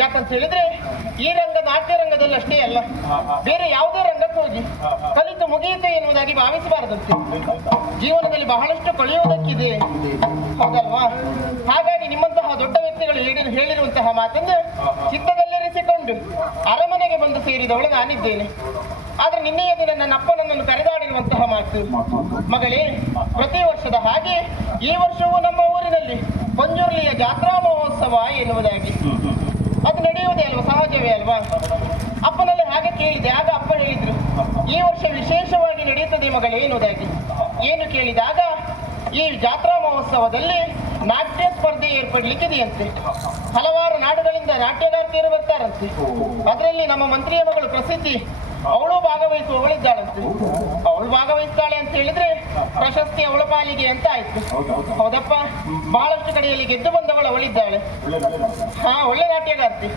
ಯಾಕಂತ ಹೇಳಿದ್ರೆ ಈ ರಂಗ ನಾಟ್ಯ ರಂಗದಲ್ಲಿ ಅಷ್ಟೇ ಅಲ್ಲ, ಬೇರೆ ಯಾವುದೇ ರಂಗಕ್ಕೆ ಹೋಗಿ ಕಲಿತು ಮುಗಿಯುತ್ತೆ ಎನ್ನುವುದಾಗಿ ಭಾವಿಸಬಾರದಂತೆ. ಜೀವನದಲ್ಲಿ ಬಹಳಷ್ಟು ಕಳೆಯುವುದಕ್ಕಿದೆ, ಹೌದಲ್ವಾ? ಹಾಗಾಗಿ ನಿಮ್ಮಂತಹ ದೊಡ್ಡ ವ್ಯಕ್ತಿಗಳು ಹೇಳಿರುವಂತಹ ಮಾತನ್ನು ಚಿತ್ತದಲ್ಲಿರಿಸಿಕೊಂಡು ಅರಮನೆಗೆ ಬಂದು ಸೇರಿದವಳು ನಾನಿದ್ದೇನೆ. ಆದ್ರೆ ನಿನ್ನೆಯ ದಿನ ನನ್ನ ಅಪ್ಪ ನನ್ನನ್ನು ಕರೆದಾಡಿರುವಂತಹ ಮಾತು, ಮಗಳೇ, ಪ್ರತಿ ವರ್ಷದ ಹಾಗೆ ಈ ವರ್ಷವೂ ನಮ್ಮ ಊರಿನಲ್ಲಿ ಪಂಜುರ್ಲಿಯ ಜಾತ್ರಾ ಮಹೋತ್ಸವ ಎನ್ನುವುದಾಗಿ. ಅದು ನಡೆಯುವುದೇ ಅಲ್ವಾ, ಸಹಜವೇ ಅಲ್ವಾ? ಅಪ್ಪನಲ್ಲಿ ಹಾಗೆ ಕೇಳಿದೆ. ಆಗ ಅಪ್ಪ ಹೇಳಿದ್ರು, ಈ ವರ್ಷ ವಿಶೇಷವಾಗಿ ನಡೆಯುತ್ತದೆ ಮಗಳೇ ಎನ್ನುವುದಾಗಿ. ಏನು ಕೇಳಿದಾಗ, ಈ ಜಾತ್ರಾ ಮಹೋತ್ಸವದಲ್ಲಿ ನಾಟ್ಯ ಸ್ಪರ್ಧೆ ಏರ್ಪಡಲಿಕ್ಕಿದೆಯಂತೆ. ಹಲವಾರು ನಾಡುಗಳಿಂದ ನಾಟ್ಯಗಾರ್ತಿಯರು ಬರ್ತಾರಂತೆ. ಅದರಲ್ಲಿ ನಮ್ಮ ಮಂತ್ರಿಯ ಮಗಳು ಪ್ರಸಿದ್ಧಿ, ಅವಳು ಭಾಗವಹಿಸುವವಳಿದ್ದಾಳಂತೆ. ಅವಳು ಭಾಗವಹಿಸ್ತಾಳೆ ಅಂತ ಹೇಳಿದ್ರೆ ಪ್ರಶಸ್ತಿ ಅವಳ ಪಾಲಿಗೆ ಅಂತ ಆಯ್ತು. ಹೌದಪ್ಪ, ಬಹಳಷ್ಟು ಕಡೆಯಲ್ಲಿ ಗೆದ್ದು ಬಂದವಳು ಅವಳಿದ್ದಾಳೆ. ಒಳ್ಳೆ ನಾಟ್ಯಗಾರ್ತಿ.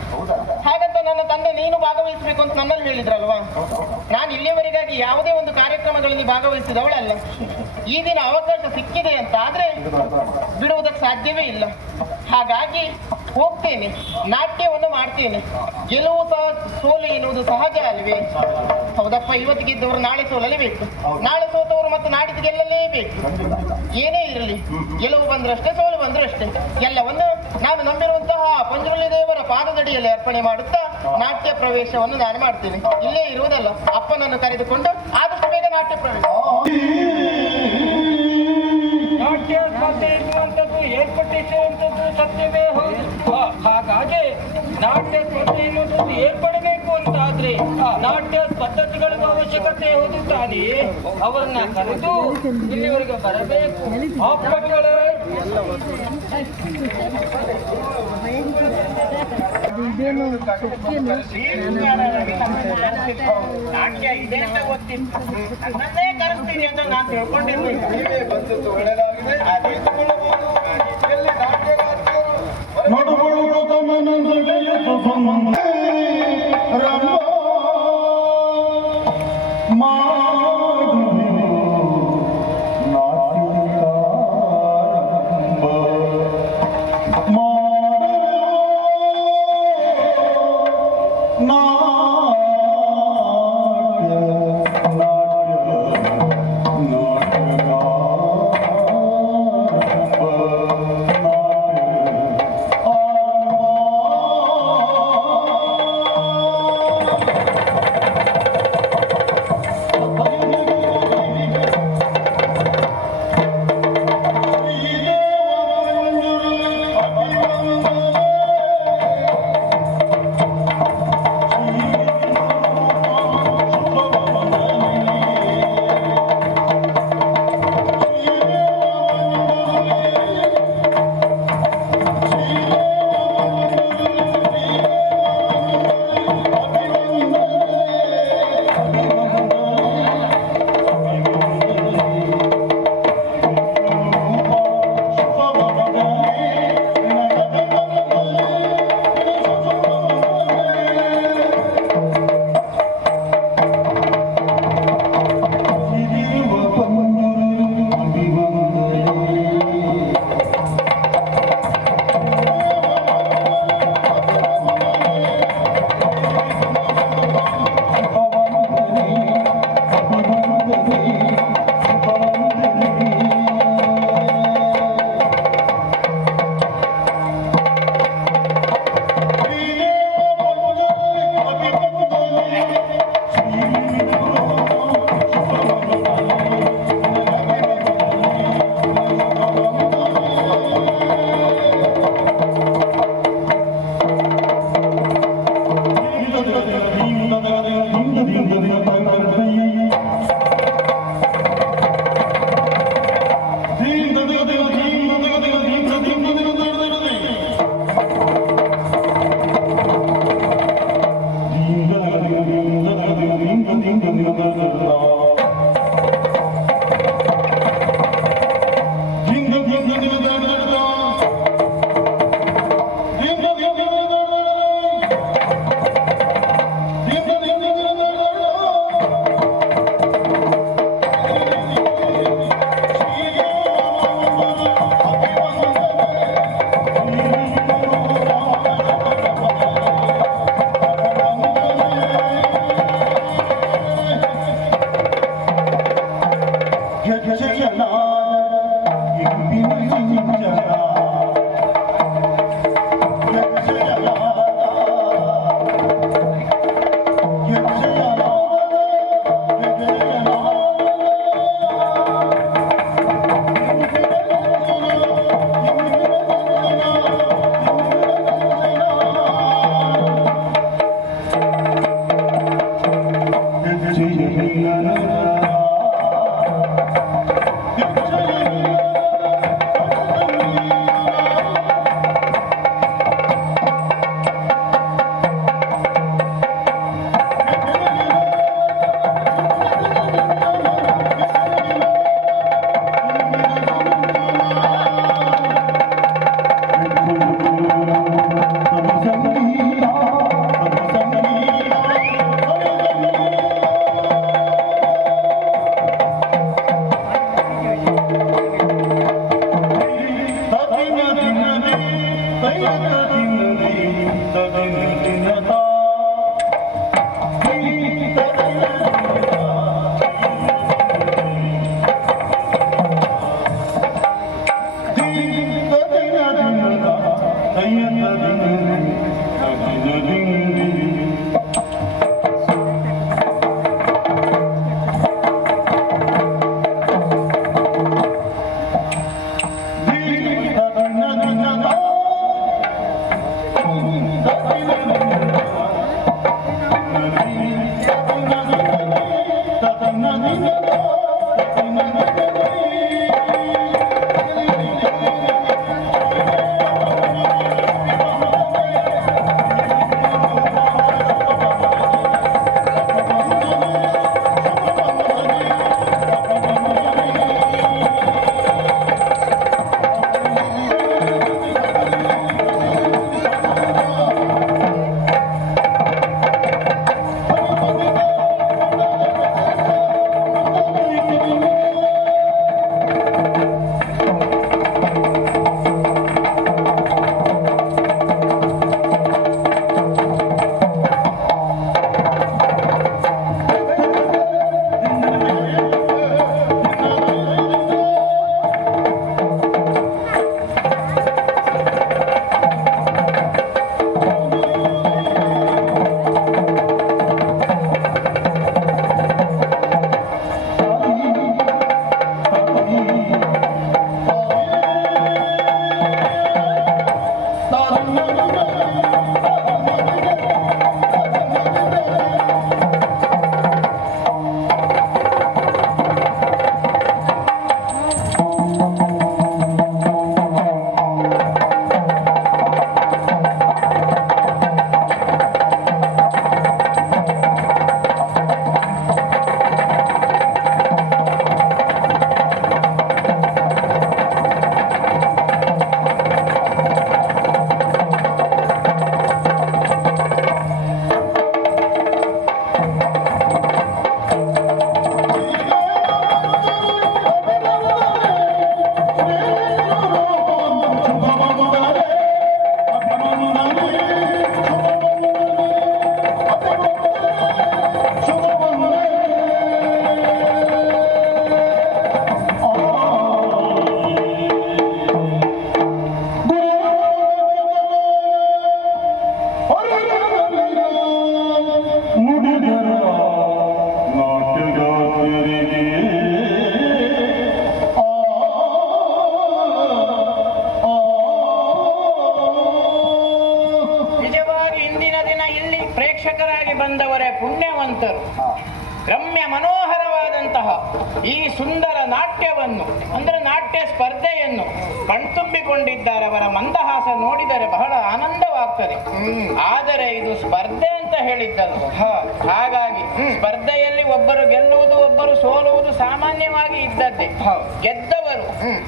ಹಾಗಂತ ನನ್ನ ತಂದೆ ನೀನು ಭಾಗವಹಿಸಬೇಕು ಅಂತ ನನ್ನಲ್ಲಿ ಹೇಳಿದ್ರಲ್ವಾ? ನಾನು ಇಲ್ಲಿಯವರೆಗಾಗಿ ಯಾವುದೇ ಒಂದು ಕಾರ್ಯಕ್ರಮಗಳಲ್ಲಿ ಭಾಗವಹಿಸಿದವಳಲ್ಲ. ಈ ದಿನ ಅವಕಾಶ ಸಿಕ್ಕಿದೆ ಅಂತ ಆದ್ರೆ ಬಿಡುವುದಕ್ಕೆ ಸಾಧ್ಯವೇ ಇಲ್ಲ. ಹಾಗಾಗಿ ಹೋಗ್ತೇನೆ, ನಾಟ್ಯವನ್ನು ಮಾಡ್ತೇನೆ. ಗೆಲುವು ಸಹ ಸೋಲು ಎನ್ನುವುದು ಸಹಜ ಅಲ್ವೇ? ಹೌದಪ್ಪ, ಇವತ್ತು ಗೆದ್ದವರು ನಾಳೆ ಸೋಲಲೇಬೇಕು, ನಾಳೆ ಸೋತವರು ಮತ್ತು ನಾಡಿದ್ದು ಗೆಲ್ಲಲೇಬೇಕು. ಏನೇ ಇರಲಿ, ಗೆಲುವು ಬಂದ್ರಷ್ಟೇ, ಸೋಲು ಬಂದ್ರಷ್ಟೇ. ಎಲ್ಲವನ್ನು ನಾನು ನಂಬಿರುವಂತಹ ಪಂಜುರ್ಲಿ ದೇವರ ಪಾದದಡಿಯಲ್ಲಿ ಅರ್ಪಣೆ ಮಾಡುತ್ತಾ ನಾಟ್ಯ ಪ್ರವೇಶವನ್ನು ನಾನು ಮಾಡ್ತೇನೆ. ಇಲ್ಲೇ ಇರುವುದಲ್ಲ, ಅಪ್ಪನನ್ನು ಕರೆದುಕೊಂಡು ಆದಷ್ಟು ಬೇಗ ನಾಟ್ಯ ಪ್ರವೇಶ. ನಾಟ್ಯ ಸ್ಪರ್ಧೆ ಎನ್ನುವಂಥದ್ದು ಏರ್ಪಟ್ಟಿಸುವಂಥದ್ದು ಸತ್ಯವೇ ಹೌದು. ಹಾಗಾಗಿ ನಾಟ್ಯ ಸ್ಪರ್ಧೆ ಎನ್ನುವಂಥದ್ದು ಏರ್ಪಡಬೇಕು ಅಂತಾದ್ರೆ ನಾಟ್ಯ ಪದ್ಧತಿಗಳಿಗೂ ಅವಶ್ಯಕತೆ ಹೌದು ತಾನೇ. ಅವರನ್ನ ಕರೆದು ಇಲ್ಲಿವರೆಗೆ ಬರಬೇಕು. ನಾಟ್ಯ ಇದೆ ಅಂತ ಗೊತ್ತಿತ್ತು, ನನ್ನನ್ನೇ ಕರೆಸ್ತೀನಿ ಅಂತ ನಾನು ತಿಳ್ಕೊಂಡಿರ್ಬೇಕು. ನೋಡುವುದು ಪ್ರೇಕ್ಷಕರಾಗಿ ಬಂದವರೇ ಪುಣ್ಯವಂತರು. ರಮ್ಯ ಮನೋಹರವಾದಂತಹ ಈ ಸುಂದರ ನಾಟ್ಯವನ್ನು ಅಂದ್ರೆ ನಾಟ್ಯ ಸ್ಪರ್ಧೆಯನ್ನು ಕಣ್ತುಂಬಿಕೊಂಡಿದ್ದಾರೆ. ಅವರ ಮಂದಹಾಸ ನೋಡಿದರೆ ಬಹಳ ಆನಂದವಾಗ್ತದೆ. ಆದರೆ ಇದು ಸ್ಪರ್ಧೆ ಅಂತ ಹೇಳಿದ್ದಲ್ಲ, ಹಾಗಾಗಿ ಸ್ಪರ್ಧೆಯಲ್ಲಿ ಒಬ್ಬರು ಗೆಲ್ಲುವುದು ಒಬ್ಬರು ಸೋಲುವುದು ಸಾಮಾನ್ಯವಾಗಿ ಇದ್ದದ್ದೇ. ಗೆದ್ದವರು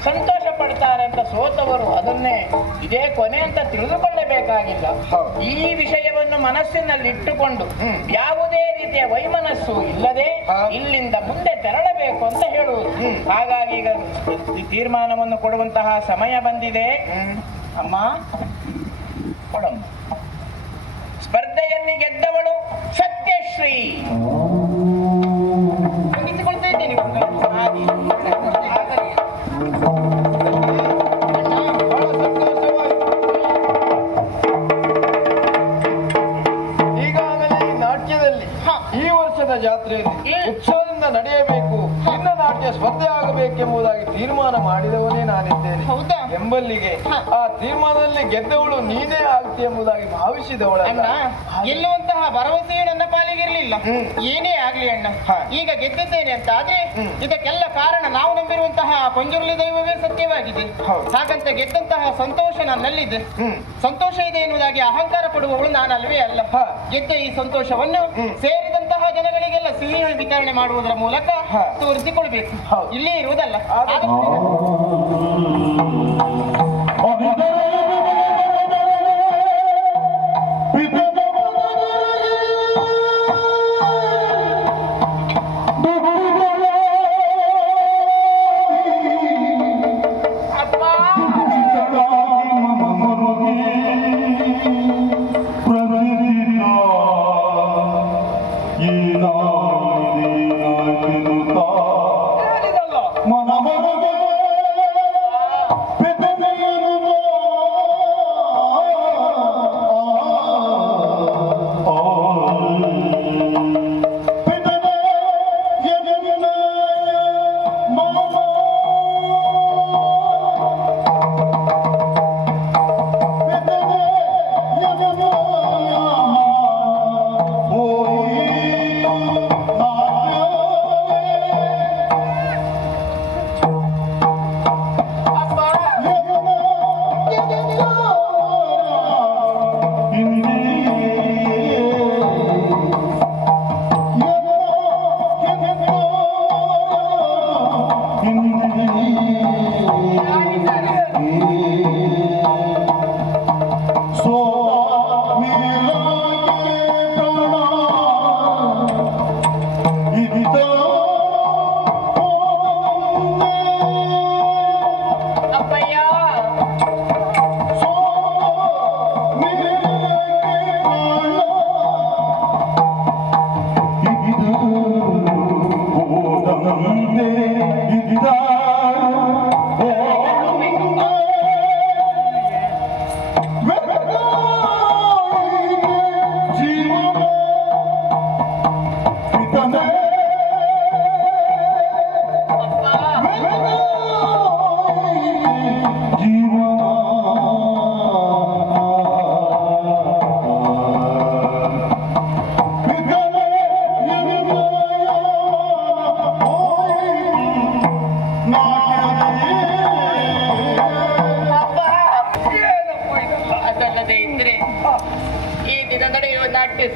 ಸಂತೋಷ ಪಡ್ತಾರೆ ಅಂತ ಸೋತವರು ಅದನ್ನೇ ಇದೇ ಕೊನೆ ಅಂತ ತಿಳಿದುಕೊಳ್ಳಬೇಕಾಗಿಲ್ಲ. ಈ ವಿಷಯವನ್ನು ಮನಸ್ಸಿನಲ್ಲಿ ಇಟ್ಟುಕೊಂಡು ಯಾವುದೇ ರೀತಿಯ ವೈಮನಸ್ಸು ಇಲ್ಲದೆ ಇಲ್ಲಿಂದ ಮುಂದೆ ತೆರಳಬೇಕು ಅಂತ ಹೇಳುವುದು. ಹಾಗಾಗಿ ಈಗ ತೀರ್ಮಾನವನ್ನು ಕೊಡುವಂತಹ ಸಮಯ ಬಂದಿದೆ. ಅಮ್ಮ ಕೊಡಮ್ಮ. ಸ್ಪರ್ಧೆಯಲ್ಲಿ ಗೆದ್ದವಳು ಸತ್ಯಶ್ರೀ. ಮುಗಿಸಿಕೊಳ್ತಾ ಇದ್ದೇನೆ. ಈಗಾಗಲೇ ಈ ನಾಟ್ಯದಲ್ಲಿ ಈ ವರ್ಷದ ಜಾತ್ರೆಯಲ್ಲಿ ಉತ್ಸವದಿಂದ ನಡೆಯಬೇಕು, ಇನ್ನ ನಾಟ್ಯ ಸ್ಪರ್ಧೆ ಆಗಬೇಕೆಂಬುದಾಗಿ ತೀರ್ಮಾನ ಮಾಡಿದವನೇ ನಾನಿದ್ದೇನೆ ಎಂಬಲ್ಲಿಗೆ ಆ ತೀರ್ಮಾನದಲ್ಲಿ ಗೆದ್ದವಳು ನೀನೇ ಆಗ್ತಿ ಎಂಬುದಾಗಿ ಭಾವಿಸಿದವಳಲ್ಲ. ಗೆಲ್ಲುವಂತಹ ಭರವಸೆಯು ನನ್ನ ಪಾಲಿಗಿರ್ಲಿಲ್ಲ. ಏನೇ ಆಗ್ಲಿ ಅಣ್ಣ, ಈಗ ಗೆದ್ದಿದ್ದೇನೆ ಅಂತ ಆದ್ರೆ ಇದಕ್ಕೆಲ್ಲ ಕಾರಣ ನಾವು ನಂಬಿರುವಂತಹ ಪಂಜುರ್ಲಿ ದೈವವೇ ಸತ್ಯವಾಗಿದೆ. ಹಾಗಂತ ಗೆದ್ದಂತಹ ಸಂತೋಷ ನನ್ನಲ್ಲಿದೆ. ಸಂತೋಷ ಇದೆ ಎನ್ನುವುದಾಗಿ ಅಹಂಕಾರ ಪಡುವವಳು ನಾನಲ್ವೇ ಅಲ್ಲ. ಗೆದ್ದ ಈ ಸಂತೋಷವನ್ನು ಸೇರಿದಂತಹ ಜನಗಳಿಗೆಲ್ಲ ಸಿಹಿ ವಿತರಣೆ ಮಾಡುವುದರ ಮೂಲಕ ತೋರಿಸಿಕೊಳ್ಬೇಕು. ಇಲ್ಲಿ ಇರುವುದಲ್ಲ.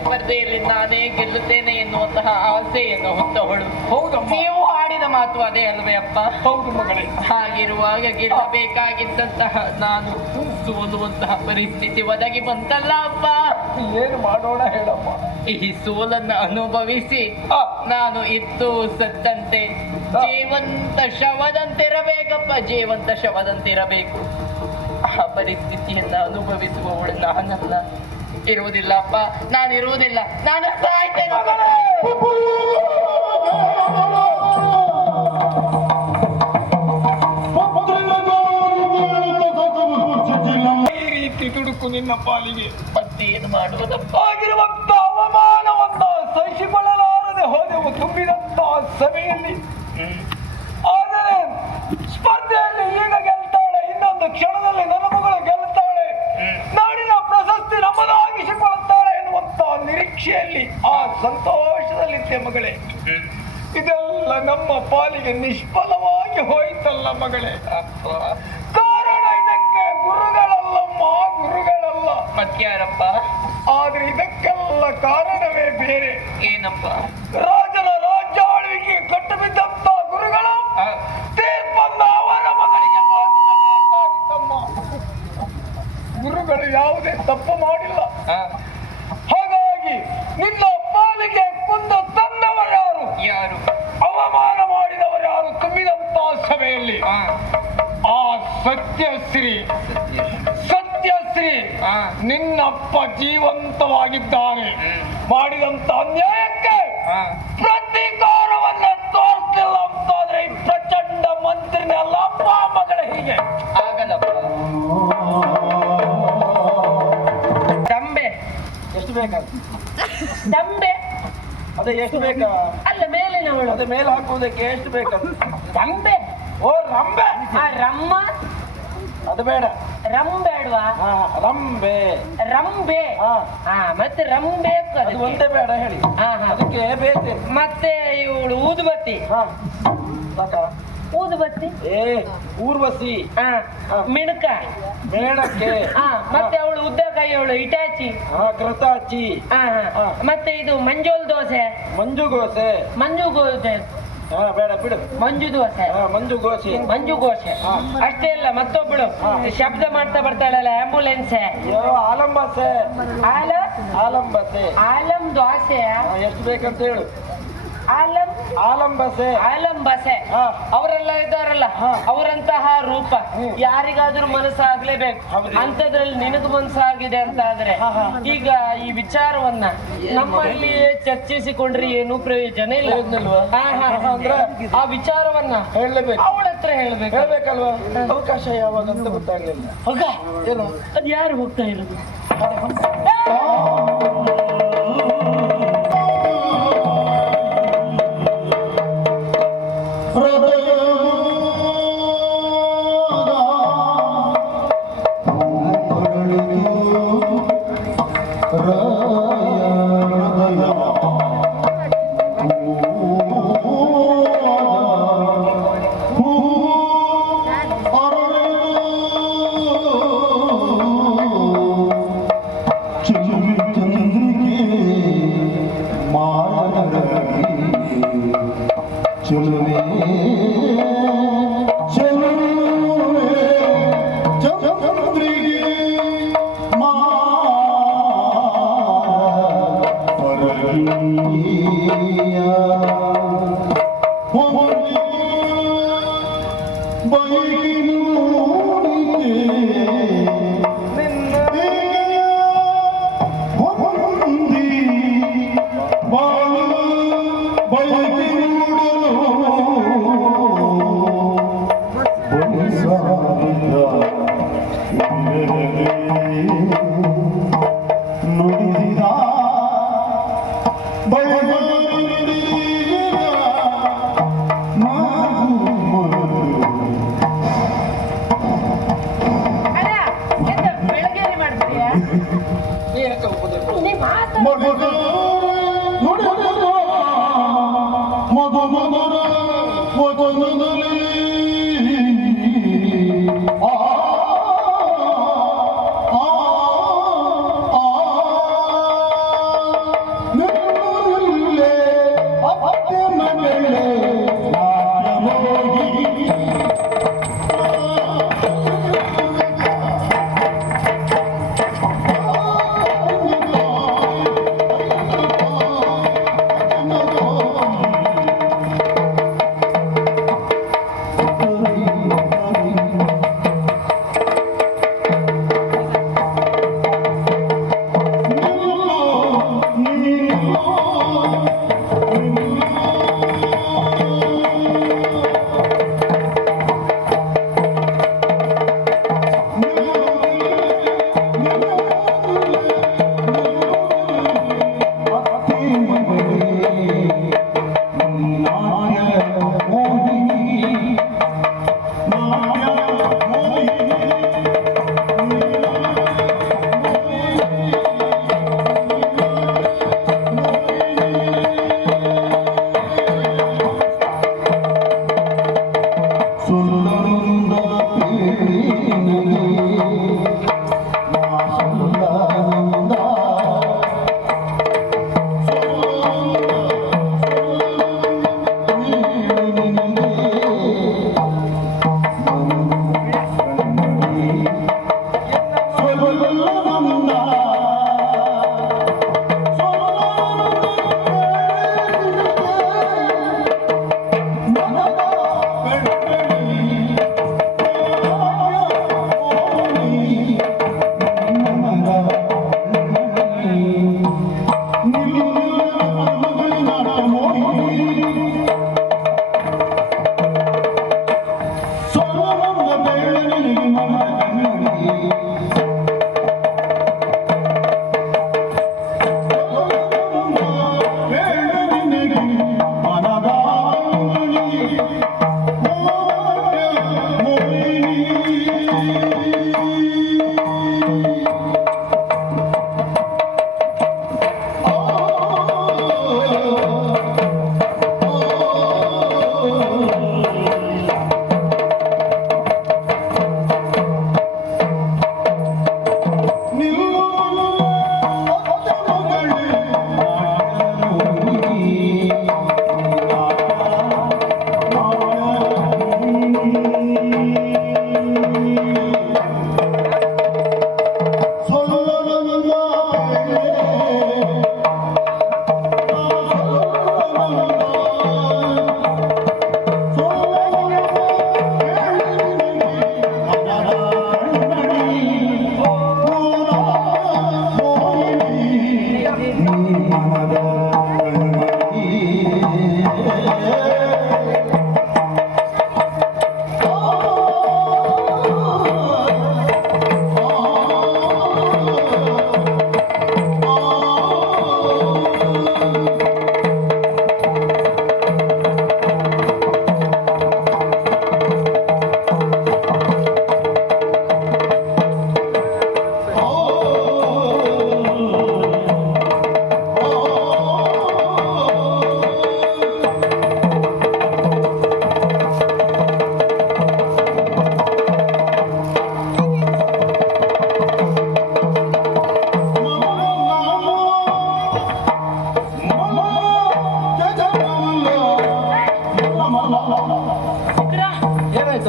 ಸ್ಪರ್ಧೆಯಲ್ಲಿ ನಾನೇ ಗೆಲ್ಲುತ್ತೇನೆ ಎನ್ನುವಂತಹ ಆಸೆಯನ್ನು ಹೊತ್ತವಳು. ನೀವು ಆಡಿದ ಮಾತು ಅದೇ ಅಲ್ವೇ ಅಪ್ಪ? ಹೌದು ಮಗಳೇ. ಹಾಗಿರುವಾಗ ಗೆಲ್ಲಬೇಕಾಗಿದ್ದಂತಹ ನಾನು ಸೋಲುವಂತಹ ಪರಿಸ್ಥಿತಿ ಒದಗಿ ಬಂತಲ್ಲ ಅಪ್ಪ. ಏನು ಮಾಡೋಣ ಹೇಳಪ್ಪ? ಈ ಸೋಲನ್ನು ಅನುಭವಿಸಿ ನಾನು ಇದ್ದು ಸತ್ತಂತೆ ಜೀವಂತ ಶವದಂತಿರಬೇಕಪ್ಪ, ಜೀವಂತ ಶವದಂತಿರಬೇಕು. ಆ ಪರಿಸ್ಥಿತಿಯನ್ನ ಅನುಭವಿಸುವವಳು ನಾನಲ್ಲ. ಇರುವುದಿಲ್ಲಪ್ಪ, ನಾನಿರುವುದಿಲ್ಲ, ನಾನು ಸಾಯ್ತೇನೆ. ಈ ರೀತಿ ದುಡುಕು ನಿನ್ನ ಪಾಲಿಗೆ ಮತ್ತೆ ಏನು ಮಾಡುವುದಪ್ಪ? ಆಗಿರುವಂತ ಅವಮಾನವನ್ನ ಸಹಿಸಿಕೊಳ್ಳಲಾರದೆ ಹೋದೆವು ತುಂಬಿದಂತ ಸಭೆಯಲ್ಲಿ. ಆದರೆ ಸ್ಪರ್ಧೆಯಲ್ಲಿ ಈಗ ಗೆಲ್ತಾಳೆ, ಇನ್ನೊಂದು ಕ್ಷಣದಲ್ಲಿ ನನ್ನ ಮಗಳು ಗೆಲ್ತಾಳೆ, ನಾಡಿನ ಪ್ರಶಸ್ತಿ ನಮ್ಮದಾಗಿಸಿಕೊಳ್ಳುತ್ತಾಳೆ ಎನ್ನುವಂತ ನಿರೀಕ್ಷೆಯಲ್ಲಿ ಸಂತೋಷದಲ್ಲಿದ್ದೆ ಮಗಳೇ. ಇದೆಲ್ಲ ನಮ್ಮ ಪಾಲಿಗೆ ನಿಷ್ಫಲವಾಗಿ ಹೋಯ್ತಲ್ಲ ಮಗಳೇ. ಕಾರಣ ಇದಕ್ಕೆ ಗುರುಗಳಲ್ಲಮ್ಮ, ಗುರುಗಳಲ್ಲ. ಮತ್ಯಾರಪ್ಪ? ಆದ್ರೆ ಇದಕ್ಕೆಲ್ಲ ಕಾರಣವೇ ಬೇರೆ. ಏನಪ್ಪ? ರಾಜನ ರಾಜ್ಯಾಳ್ವಿಕೆ ಕಟ್ಟು ಬಿದ್ದಂತ ಗುರುಗಳು ತೀರ್ಪನ್ನ ಅವರ ಮಗಳಿಗೆ ಬೋಧಿಸಬೇಕಾಗಿತ್ತಮ್ಮ. ಗುರುಗಳು ಯಾವುದೇ ತಪ್ಪು ಮಾಡಿಲ್ಲ. ಹಾಗಾಗಿ ನಿನ್ನ ಪಾಲಿಗೆ ಕುಂದು ತಂದವರು ಯಾರು? ಯಾರು? ಅವಮಾನ ಮಾಡಿದವರು ಯಾರು? ತುಂಬಿದಂತ ಸಭೆಯಲ್ಲಿ ಆ ಸತ್ಯಶ್ರೀ ನಿನ್ನಪ್ಪ ಜೀವಂತವಾಗಿದ್ದಾನೆ. ಮಾಡಿದಂತ ಅನ್ಯಾಯಕ್ಕೆ ಪ್ರತೀಕಾರವನ್ನ ತೋರಿಸಲಿಲ್ಲ ಅಂತಾದ್ರೆ ಈ ಪ್ರಚಂಡ ಮಂತ್ರಿನೆಲ್ಲ ಅಪ್ಪ ಮಗಳ ಹೀಗೆ ಆಗದಪ್ಪ. ದಂಬೆ ಎಷ್ಟು ಬೇಕಾದ ದಂಬೆ ಅದೇ ಎಷ್ಟು ಬೇಕಾ? ಅಲ್ಲ ಮೇಲಿನವಳು. ಅದೇ ಮೇಲೆ ಹಾಕುವುದಕ್ಕೆ ಎಷ್ಟು ಬೇಕಾದ? ದಂಬೆ. ಓ ರಂಬೆ. ರಮ್ಮ ಅದು ಬೇಡ. ರಂಬೇಡ್ವಾ? ರಂಬೆ. ರಂಬೆ. ಮತ್ತೆ ರಂಬೆ ಅದು ಒಂದೇ ಬೇಡ ಹೇಳಿ. ಅದಕ್ಕೆ ಬೇರೆ ಮತ್ತೆ ಇವಳು ಊದುಬತ್ತಿ. ಊದುಬತ್ತಿ. ಊರ್ವಶಿ. ಮಿಣಕ. ಮೇಣಕ್ಕೆ. ಮತ್ತೆ ಅವಳು ಉದ್ದ ಕೈ, ಅವಳು ಇಟಾಚಿ. ಕೃತಾಚಿ. ಮತ್ತೆ ಇದು ಮಂಜೋಲ್ ದೋಸೆ. ಮಂಜುಗೋಸೆ. ಮಂಜುಗೋಸೆ ಬೇಡ ಬಿಡು. ಮಂಜು ದೋಸೆ. ಮಂಜುಗೋಸೆ. ಮಂಜುಗೋಸೆ ಅಷ್ಟೇ ಅಲ್ಲ, ಮತ್ತೊಬ್ಬಳು ಶಬ್ದ ಮಾಡ್ತಾ ಬರ್ತಾಳಲ್ಲ, ಆಂಬುಲೆನ್ಸ್. ಆಲಂಬಸೆ. ಆಲಂಬಸೆ. ಆಲಂ ದೋಸೆ. ಎಷ್ಟು ಬೇಕಂತ ಹೇಳು. ಆಲಂಬಸೆ. ಅವರೆಲ್ಲ ಇದ್ದಾರಲ್ಲ, ಅವರಂತಹ ರೂಪ ಯಾರಿಗಾದ್ರೂ ಮನಸ್ಸಾಗ್ಲೇಬೇಕು. ಅಂತದ್ರಲ್ಲಿ ನಿನಗ ಮನಸ್ಸಾಗಿದೆ ಅಂತ ಆದ್ರೆ ಈಗ ಈ ವಿಚಾರವನ್ನ ನಮ್ಮಲ್ಲಿಯೇ ಚರ್ಚಿಸಿಕೊಂಡ್ರೆ ಏನು ಪ್ರಯೋಜನ ಇಲ್ಲ. ಅಂದ್ರೆ ಆ ವಿಚಾರವನ್ನ ಹೇಳಲೇಬೇಕು, ಅವಳ ಹತ್ರ ಹೇಳ್ಬೇಕಲ್ವಾ. ಅವಕಾಶ ಯಾವಾಗ ಅಂತ ಗೊತ್ತಾಗ್ಲಿಲ್ಲ. ಏನು ಅದ್ ಯಾರು ಹೋಗ್ತಾ ಇರೋದು? ಮಗ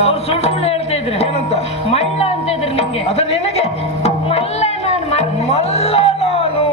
ಅವ್ರು ಸುಳ್ಳು ಹೇಳ್ತಾ ಇದ್ರೆ ಏನಂತ? ಮಳ್ಳ ಅಂತ ಇದ್ರೆ ನಿಮ್ಗೆ ಅದ ನಿನಗೆ ಮಲ್ಲ ನಾನು ಮಲ್ಲ ನಾನು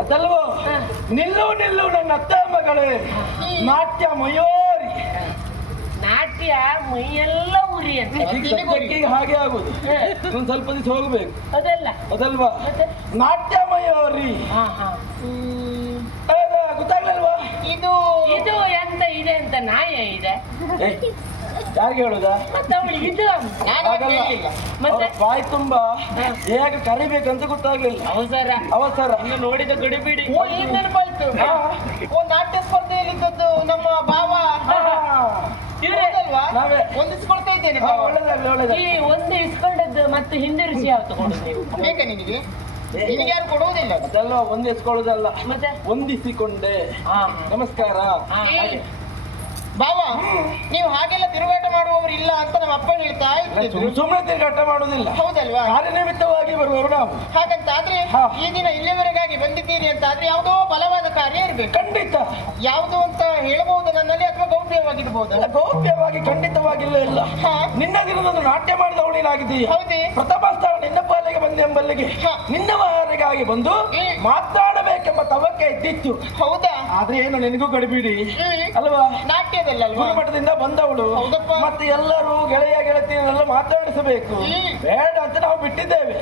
ಅದಲ್ವೋ ನಿಲ್ಲು ನಿಲ್ಲು ನನ್ನ ಅತ್ತೆ ಮಗಳೇ ನಾಟ್ಯ ಮಯೂರಿ ನಾಟ್ಯ ಮೈಯೆಲ್ಲ ಉರಿ ಅಂತ ಹಾಗೆ ಆಗುದು ಒಂದ್ ಸ್ವಲ್ಪ ದಿವಸ ಹೋಗ್ಬೇಕು ಅದಲ್ಲ ಅದಲ್ವಾ ನಾಟ್ಯ ಮಯೂರಿ ಗೊತ್ತಾಗ್ಲಲ್ವಾ ಇದು ಇದು ಎಂತ ಇದೆ ಅಂತ ನಾಯ ಇದೆ ಯಾರಿಗೆ ಹೇಳುದಾ ಮತ್ತೆ ಅವಳಿಗೆ ಇದು ಮತ್ತೆ ಬಾಯಿ ತುಂಬಾ ಹೇಗೆ ಕರಿಬೇಕಂತ ಗೊತ್ತಾಗ್ಲಿಲ್ಲ ಅವಸರ ಅವಸರ ನೋಡಿದ ಗಡಿಬಿಡಿ ಓ ಈಗ ನೆನಪಾಯ್ತು ನಾಟ್ಯ ಸ್ಪರ್ಧೆಯಲ್ಲಿ ಒಳ್ಳೆದ ಈ ಒಂದು ಇಸ್ಕೊಂಡದ್ದು ಮತ್ತೆ ಹಿಂದಿರಿಸಿ ಯಾವ ತಗೊಂಡು ನೀವು ಬೇಕಾ ನಿನಗೆ ನಿನಗೆ ಯಾರು ಕೊಡುವುದಿಲ್ಲ ಅದು. ಅದೆಲ್ಲ ಒಂದೆಸ್ಕೊಳ್ಳೋದಲ್ಲ, ಮತ್ತೆ ಒಂದಿಸಿಕೊಂಡೆ. ನಮಸ್ಕಾರ. ಹೇಳಿ. ಬಾವಾ ನೀವು ಹಾಗೆಲ್ಲ ತಿರುಗಾಟ ಮಾಡುವವರು ಇಲ್ಲ ಅಂತ ನಮ್ಮ ಅಪ್ಪ ಹೇಳ್ತಾ ಇದ್ರು. ಸುಮ್ಮನೆ ತಿರುಗಾಟ ಮಾಡುವುದಿಲ್ಲ, ಹೌದಲ್ವಾ? ಕಾರ್ಯನಿಮಿತ್ತವಾಗಿ ಬರುವವರು ನಾವು. ಹಾಗಂತಾದ್ರೆ ಈ ದಿನ ಇಲ್ಲಿವರೆಗಾಗಿ ಬಂದಿದ್ದೀರಿ ಅಂತ ಆದ್ರೆ ಯಾವುದೋ ಬಲವಾದ ಕಾರ್ಯ ಇರ್ಬೇಕು. ಖಂಡಿತ. ಯಾವುದು ಅಂತ ಹೇಳ್ಬಹುದು ನನ್ನಲ್ಲಿ, ಅಥವಾ ಗೌಪ್ಯವಾಗಿರ್ಬಹುದು? ಗೌಪ್ಯವಾಗಿ ಖಂಡಿತವಾಗಿಲ್ಲ. ಇಲ್ಲ, ನಿನ್ನ ದಿನದಂದು ನಾಟ್ಯ ಮಾಡಿದವಳು ನೀನಾಗಿದ್ದೀಯ. ಹೌದೇ? ಪ್ರಥಮ ಸ್ಥಳ ನಿನ್ನ ಪಾಲಿಗೆ ಬಂದೆ ಎಂಬಲ್ಲಿಗೆ ನಿನ್ನ ವಾರಿಗಾಗಿ ಬಂದು ಮಾತಾಡಬೇಕೆಂಬ ತವಕ್ಕೆ ಇದ್ದಿತ್ತು. ಹೌದಾ? ಆದ್ರೆ ಏನು ನಿನಗೂ ಗಡಿಬಿಡಿ ಅಲ್ವಾ? ನಾಟ್ಯದಲ್ಲ ಅಲ್ವಾ? ಗುರುಮಠದಿಂದ ಬಂದವಳು, ಹೌದಪ್ಪ. ಮತ್ತೆ ಎಲ್ಲರೂ ಗೆಳೆಯ ಗೆಳತಿಯರೆಲ್ಲ ಮಾತಾಡಿಸಬೇಕು. ಬೇಡ ಅಂತ ನಾವು ಬಿಟ್ಟಿದ್ದೇವೆ.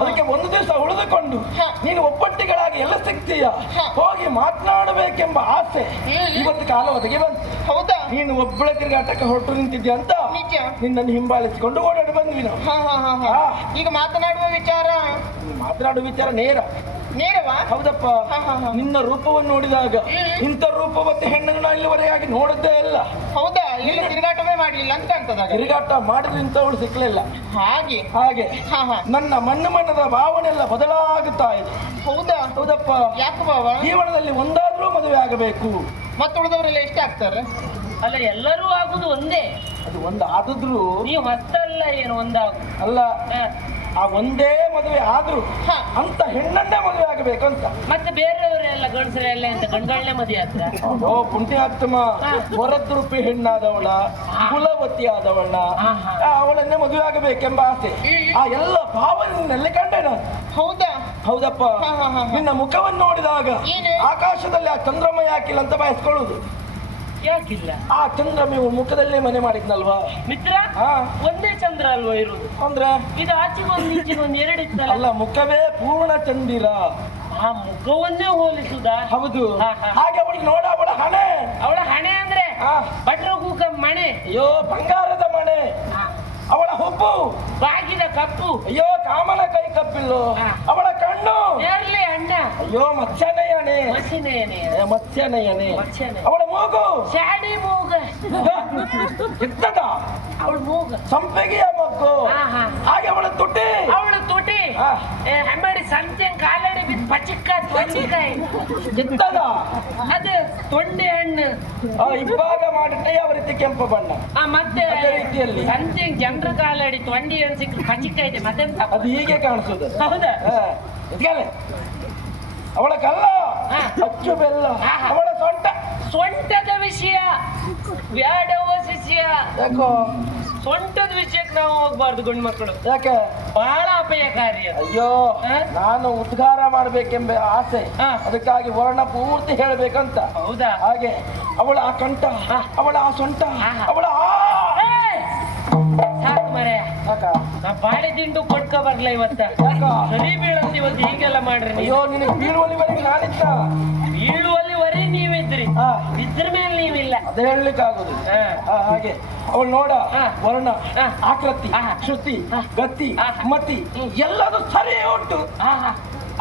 ಅದಕ್ಕೆ ಒಂದು ದಿವಸ ಉಳಿದುಕೊಂಡು ನೀನು ಒಬ್ಬಟ್ಟಿಗಳಾಗಿ ಎಲ್ಲ ಸಿಗ್ತೀಯ, ಹೋಗಿ ಮಾತನಾಡಬೇಕೆಂಬ ಆಸೆ ಇವತ್ತು ಕಾಲ ಒದಗಿ ಬಂತು. ಹೌದಾ? ನೀನು ಒಬ್ಬಳ ತಿರುಗಾಟಕ್ಕೆ ಹೊರಟು ನಿಂತಿದ್ಯಾ ಅಂತ ನಿಜ. ನಿನ್ನನ್ನು ಹಿಂಬಾಲಿಸಿಕೊಂಡು ಓಡಾಡಿ ಬಂದ್ವಿ ನಾವು. ಈಗ ಮಾತನಾಡುವ ವಿಚಾರ, ಮಾತನಾಡುವ ವಿಚಾರ ನೇರವಾ? ಹೌದಪ್ಪ. ನಿನ್ನ ರೂಪವನ್ನು ನೋಡಿದಾಗ ಇಂಥ ರೂಪವತ್ತೆ ಹೆಣ್ಣನ್ನು ನಾನು ಇಲ್ಲಿವರೆಗಾಗಿ ನೋಡಿದ್ದೇ ಇಲ್ಲ. ಹೌದಾ? ಇಲ್ಲಿ ತಿರುಗಾಟವೇ ಮಾಡ್ಲಿಲ್ಲ ಅಂತ ಕಾಣ್ತದಾಗ. ತಿರುಗಾಟ ಮಾಡಿದ್ರೆ ಇಂಥವಳು ಸಿಕ್ಲಿಲ್ಲ. ಹಾಗೆ ಹಾಗೆ ನನ್ನ ಮಣ್ಣದ ಭಾವನೆಲ್ಲ ಬದಲಾಗುತ್ತಾ ಇದೆ. ಹೌದಾ? ಹೌದಪ್ಪ. ಯಾಕೆ ಬಾವ? ಜೀವನದಲ್ಲಿ ಒಂದಾದ್ರೂ ಮದುವೆ ಆಗಬೇಕು. ಮತ್ತೆ ಉಳಿದವರೆಲ್ಲ ಎಷ್ಟಾಗ್ತಾರೆ? ಅಲ್ಲ ಎಲ್ಲರೂ ಆಗುದು ಒಂದೇ. ಅದು ಒಂದು ಆದಿದ್ರು ನೀವು ಮತ್ತಲ್ಲ ಏನು ಒಂದಾಗು ಅಲ್ಲ, ಆ ಒಂದೇ ಮದುವೆ ಆದ್ರೂ ಅಂತ ಹೆಣ್ಣನ್ನೇ ಮದುವೆ ಆಗಬೇಕು ಅಂತ. ಮತ್ತೆ ಬೇರೆಯವರೆಲ್ಲ ಗಂಡಸರೆಲ್ಲ ಅಂತ ಗಂಡಗಳನ್ನೇ ಮದುವೆ ಹತ್ರ ಓ ಪುಣ್ಯಾತ್ಮ, ವರದೃಪಿ ಹೆಣ್ಣಾದವಳ, ಕುಲವತಿ ಆದವಳ, ಅವಳನ್ನೇ ಮದುವೆ ಆಗಬೇಕೆಂಬ ಆಸೆ, ಆ ಎಲ್ಲ ಭಾವನೆಯಲ್ಲಿ ಕಂಡೆ ನಾನು. ಹೌದಾ? ಹೌದಪ್ಪ. ನಿನ್ನ ಮುಖವನ್ನು ನೋಡಿದಾಗ ಆಕಾಶದಲ್ಲಿ ಆ ಚಂದ್ರಮ ಯಾಕಿಲ್ಲ ಅಂತ ಬಯಸ್ಕೊಳ್ಳುದು. ಯಾಕಿಲ್ಲ? ಆ ಚಂದ್ರಮ ಮುಖದಲ್ಲೇ ಮನೆ ಮಾಡಿದ್ನಲ್ವಾ ಮಿತ್ರ? ಒಂದೇ ಚಂದ್ರ ಅಲ್ವಾ ಇರುದು? ಅಂದ್ರೆ ಇದು ಆಚೆಗೊಂದು ಈಚೆಗೊಂದು ಎರಡು ಇತ್ತಲ್ಲ. ಅಲ್ಲ, ಮುಖವೇ ಪೂರ್ಣ ಚಂದಿರ. ಆ ಮುಖವನ್ನೇ ಹೋಲಿಸುದಾ? ಹೌದು. ಹಾಗೆ ಅವಳಿಗೆ ನೋಡ, ಅವಳ ಹಣೆ, ಅವಳ ಹಣೆ ಅಂದ್ರೆ ಭಟ್ರ ಕೂಕ ಮಣೆ. ಅಯ್ಯೋ ಬಂಗಾರದ ಮಣೆ. ಅವಳ ಹುಬ್ಬು ಬಾಗಿದ ಕಪ್ಪು. ಅಯ್ಯೋ ಕಾಮನ ಕೈ ಕಪ್ಪಿಲ್ಲು. ಅವಳ ಕಣ್ಣು ನೇರ್ಲಿ ಅಣ್ಣ. ಅಯ್ಯೋ ಮತ್ಸ್ಯನಯನೆ. ಮಸಿನೇನೆ ಮತ್ಸ್ಯನಯನೆ. ಮತ್ಸ್ಯನೆ. ಅವಳ ಮೂಗು ಶಾಡಿ ಮೂಗ. ಇದ್ದದ ಅವಳ ಮೂಗ ಸಂಪಿಗೆಯ ಮಗ್ಗು. ಹಾಗೆ ಅವಳ ತುಟಿ. ಅವಳ ತುಟಿ ಹೆಮ್ಮಡಿ ಸಂತೆ ಕಾಲಡಿ ಬಿದ್ದು ಪಚಿಕ್ಕ ಪಚಿಕಾಯಿ ಇದ್ದದ ಅದು ತೊಂಡೆ ಹಣ್ಣು ಇಬ್ಬಾಗ ಮಾಡಿಟ್ಟೆ ಯಾವ ರೀತಿ ಕೆಂಪು ಬಣ್ಣ. ಮತ್ತೆ ಅದೇ ರೀತಿಯಲ್ಲಿ ಸಂತೆ ಜನರ ಕಾಲಡಿ ತೊಂಡಿ ಹಣ್ಣು ಸಿಕ್ಕ ಪಚಿಕಾಯಿ ಇದೆ. ಮತ್ತೆ ಅದು ಹೀಗೆ ಕಾಣಿಸುದು. ಹೌದಾ? ಅವಳ ಕಲ್ಲ ಅಚ್ಚು ಬೆಲ್ಲ. ಅವಳ ಸೊಂಟದ ವಿಷಯ ಬ್ಯಾಡವ ಶಿಷ್ಯ. ಯಾಕೋ ಸೊಂಟದ ವಿಷಯಕ್ಕೆ ನಾವು ಹೋಗ್ಬಾರ್ದು ಗಂಡು ಮಕ್ಕಳು. ಯಾಕೆ? ಬಹಳ ಅಪಾಯಕಾರಿ. ಅಯ್ಯೋ, ನಾನು ಉದ್ಧಾರ ಮಾಡ್ಬೇಕೆಂಬ ಆಸೆ, ಅದಕ್ಕಾಗಿ ವರ್ಣ ಪೂರ್ತಿ ಹೇಳ್ಬೇಕಂತ. ಹೌದಾ? ಹಾಗೆ ಅವಳ ಆ ಕಂಠ, ಅವಳ ಆ ಸೊಂಟ, ಅವಳ ಸಾಕು ಮರೆ. ನಾ ಬಾಳೆ ದಿಂಡು ಕೊಡ್ಕ ಬರ್ಲ ಇವತ್ತ. ಸರಿ ಬೀಳಂತ ಇವತ್ತು ಹೀಗೆಲ್ಲ ಮಾಡ್ರಿ. ಅಯ್ಯೋ, ನಿನಗೆ ಬೀಳುವಲ್ಲಿವರೆಗೆ ನಾನಿದ್ದ. ಬೀಳುವಲ್ಲಿವರೆ ನೀವಿದ್ರಿ, ಇದ್ರ ಮೇಲೆ ನೀವಿಲ್ಲ. ಅದೇ ಹೇಳಲಿಕ್ಕಾಗುದು. ಹಾಗೆ ಅವಳು ನೋಡ, ವರ್ಣ, ಆಕೃತಿ, ಶ್ರುತಿ, ಗತಿ, ಮತಿ ಎಲ್ಲದು ಸರಿ ಉಂಟು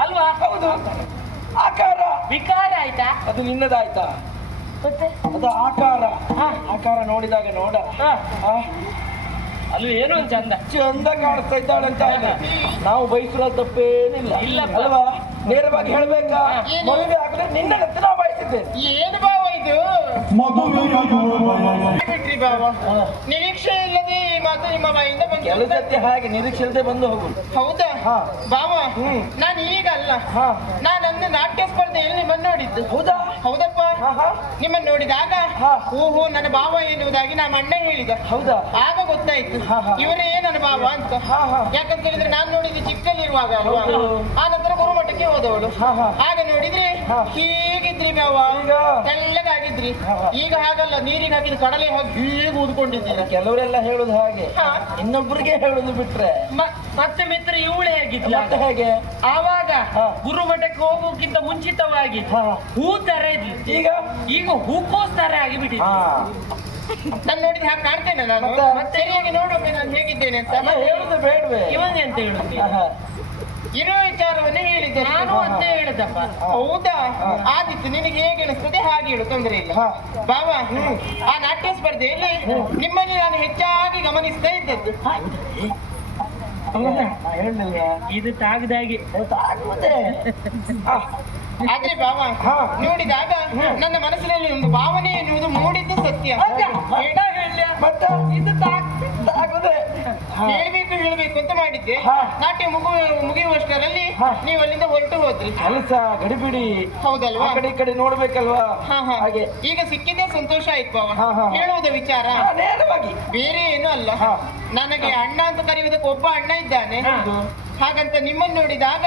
ಅಲ್ವಾ? ಹೌದು. ಆಕಾರ ವಿಕಾರ ಆಯ್ತಾ? ಅದು ನಿನ್ನದಾಯ್ತಾ? ಮತ್ತೆ ಅದು ಆಕಾರ. ಆಕಾರ ನೋಡಿದಾಗ ನೋಡ ಅಲ್ವ ಏನೋ ಒಂದು ಚಂದ ಚಂದ ಕಾಣಿಸ್ತಾ ಇದ್ದಾಳೆ ಅಂತ ನಾವು ಬಯಸುವ ತಪ್ಪೇನಿಲ್ಲ. ಇಲ್ಲ ಅಲ್ವಾ? ನೇರವಾಗಿ ಹೇಳ್ಬೇಕಾ? ಮದುವೆ ಆಗಲಿ ನಿನ್ನ ಹತ್ರ ನಾವು ಬಯಸಿದ್ದೇನೆ. ಏನು ಬಾವ ಇದು? ಬಿಟ್ರಿ ಬಾವ, ನಿರೀಕ್ಷೆ ಇಲ್ಲದೆ ಈ ಮಾತು ನಿಮ್ಮ ಬಾಯಿಂದ ಬಂತು. ಕೆಲವು ಸತ್ಯ ಹಾಗೆ ನಿರೀಕ್ಷೆ ಇಲ್ಲದೆ ಬಂದು ಹೋಗುದು. ಹೌದಾ ಬಾವ? ನಾನು ಈಗ ಅಲ್ಲ, ನಾನಂದು ನಾಟ್ಯ ಸ್ಪರ್ಧೆಯಲ್ಲಿ ನಿಮ್ಮನ್ನು ನೋಡಿದ್ದು. ಹೌದಾ? ಹೌದಪ್ಪ. ನಿಮ್ಮನ್ನು ನೋಡಿದಾಗ ಓಹೋ ನನ್ನ ಭಾವ ಎನ್ನುವುದಾಗಿ ನಮ್ಮ ಅಣ್ಣ ಹೇಳಿದ. ಹೌದಾ? ಆಗ ಗೊತ್ತಾಯ್ತು ಇವರೇ ನನ್ನ ಭಾವ ಅಂತ. ಯಾಕಂತ ಹೇಳಿದ್ರೆ ನಾನು ನೋಡಿದ್ದು ಚಿಕ್ಕಲ್ಲಿರುವಾಗ ಅಲ್ವಾ, ಆ ನಂತರ ಗುರುಮಠಕ್ಕೆ ಹೋದವಳು. ಆಗ ನೋಡಿದ್ರೆ ಹೀಗಿದ್ರಿ ಭಾವ, ತೆಳ್ಳಗಾಗಿದ್ರಿ. ಈಗ ಹಾಗಲ್ಲ, ನೀರಿಗೆ ಹಾಕಿದ ಕಡಲೆ ಹಾಕಿ ಹೀಗೆ ಊದ್ಕೊಂಡಿದ್ದೀರ. ಕೆಲವರೆಲ್ಲ ಹೇಳುದು ಹಾಗೆ, ಇನ್ನೊಬ್ಬರಿಗೆ ಹೇಳುದು ಬಿಟ್ರೆ ಮತ್ತೆ ಮಿತ್ರ ಇವಳೇ ಆಗಿದ್ಲ. ಮತ್ತೆ ಹೇಗೆ? ಆವಾಗ ಗುರುಮಠಕ್ಕೆ ಹೋಗೋಕ್ಕಿಂತ ಮುಂಚಿತವಾಗಿ ಹೂ ತರ ಇದ್ಲು. ಈಗ ಹೂಕೋಸ್ ತರ ಆಗಿಬಿಟ್ಟಿದ್ದೆ. ನಾನು ನೋಡಿದ್ರೆ ಹಾಗೆ ಕಾಣ್ತೇನೆ. ನಾನು ಮತ್ತೆ ಸರಿಯಾಗಿ ನೋಡೋಕೆ ನಾನು ಹೇಗಿದ್ದೇನೆ ಅಂತ ಹೇಳುದು ಬೇಡವೇ? ಇವನ್ ಎಂತ ಹೇಳುತ್ತೆ? ಇರೋ ವಿಚಾರವನ್ನೇ ಹೇಳಿದ್ದೆ ನಾನು ಅಂತ ಹೇಳುದಪ್ಪ. ಹೌದಾ? ಆದಿತ್ತು, ನಿನಗೆ ಹೇಗೆ ಅನಿಸ್ತದೆ ಹಾಗೆ ಹೇಳು, ತೊಂದರೆ ಇಲ್ಲ. ಬಾವಾ, ಆ ನಾಟ್ಯ ಸ್ಪರ್ಧೆಯಲ್ಲಿ ನಿಮ್ಮಲ್ಲಿ ನಾನು ಹೆಚ್ಚಾಗಿ ಗಮನಿಸ್ತಾ ಇದ್ದೆ. ಇದ್ದದ್ದು. ಹೇಳಿಲ್ಲ ಇದು ತಾಗದಾಗಿ ಆದ್ರೆ ಬಾವ ನೋಡಿದಾಗ ನನ್ನ ಮನಸ್ಸಿನಲ್ಲಿ ಒಂದು ಭಾವನೆ ಎನ್ನುವುದು ಮೂಡಿದ್ದು ಸತ್ಯ. ಮತ್ತೆ ಇದು ಹೇಳ್ಬೇಕು ಅಂತ ಮಾಡಿದ್ದೆ. ನಾಟ್ಯ ಮುಗಿಯುವಷ್ಟರಲ್ಲಿ ನೀವು ಅಲ್ಲಿಂದ ಹೊರಟು ಹೋದ್ರಿ. ಕೆಲಸ ಗಡಿಬಿಡಿ ಹೌದಲ್ವಾ? ಆ ಕಡೆ ಈ ಕಡೆ ನೋಡ್ಬೇಕಲ್ವಾ? ಹಾಗೆ ಈಗ ಸಿಕ್ಕಿದ್ದೇ ಸಂತೋಷ ಆಯ್ತು ಬಾವ. ಹೇಳುವುದ ವಿಚಾರ ನೇರವಾಗಿ ಬೇರೆ ಏನು ಅಲ್ಲ. ನನಗೆ ಅಣ್ಣ ಅಂತ ಕರೆಯುವುದಕ್ಕೆ ಒಬ್ಬ ಅಣ್ಣ ಇದ್ದಾನೆ. ಹಾಗಂತ ನಿಮ್ಮನ್ನು ನೋಡಿದಾಗ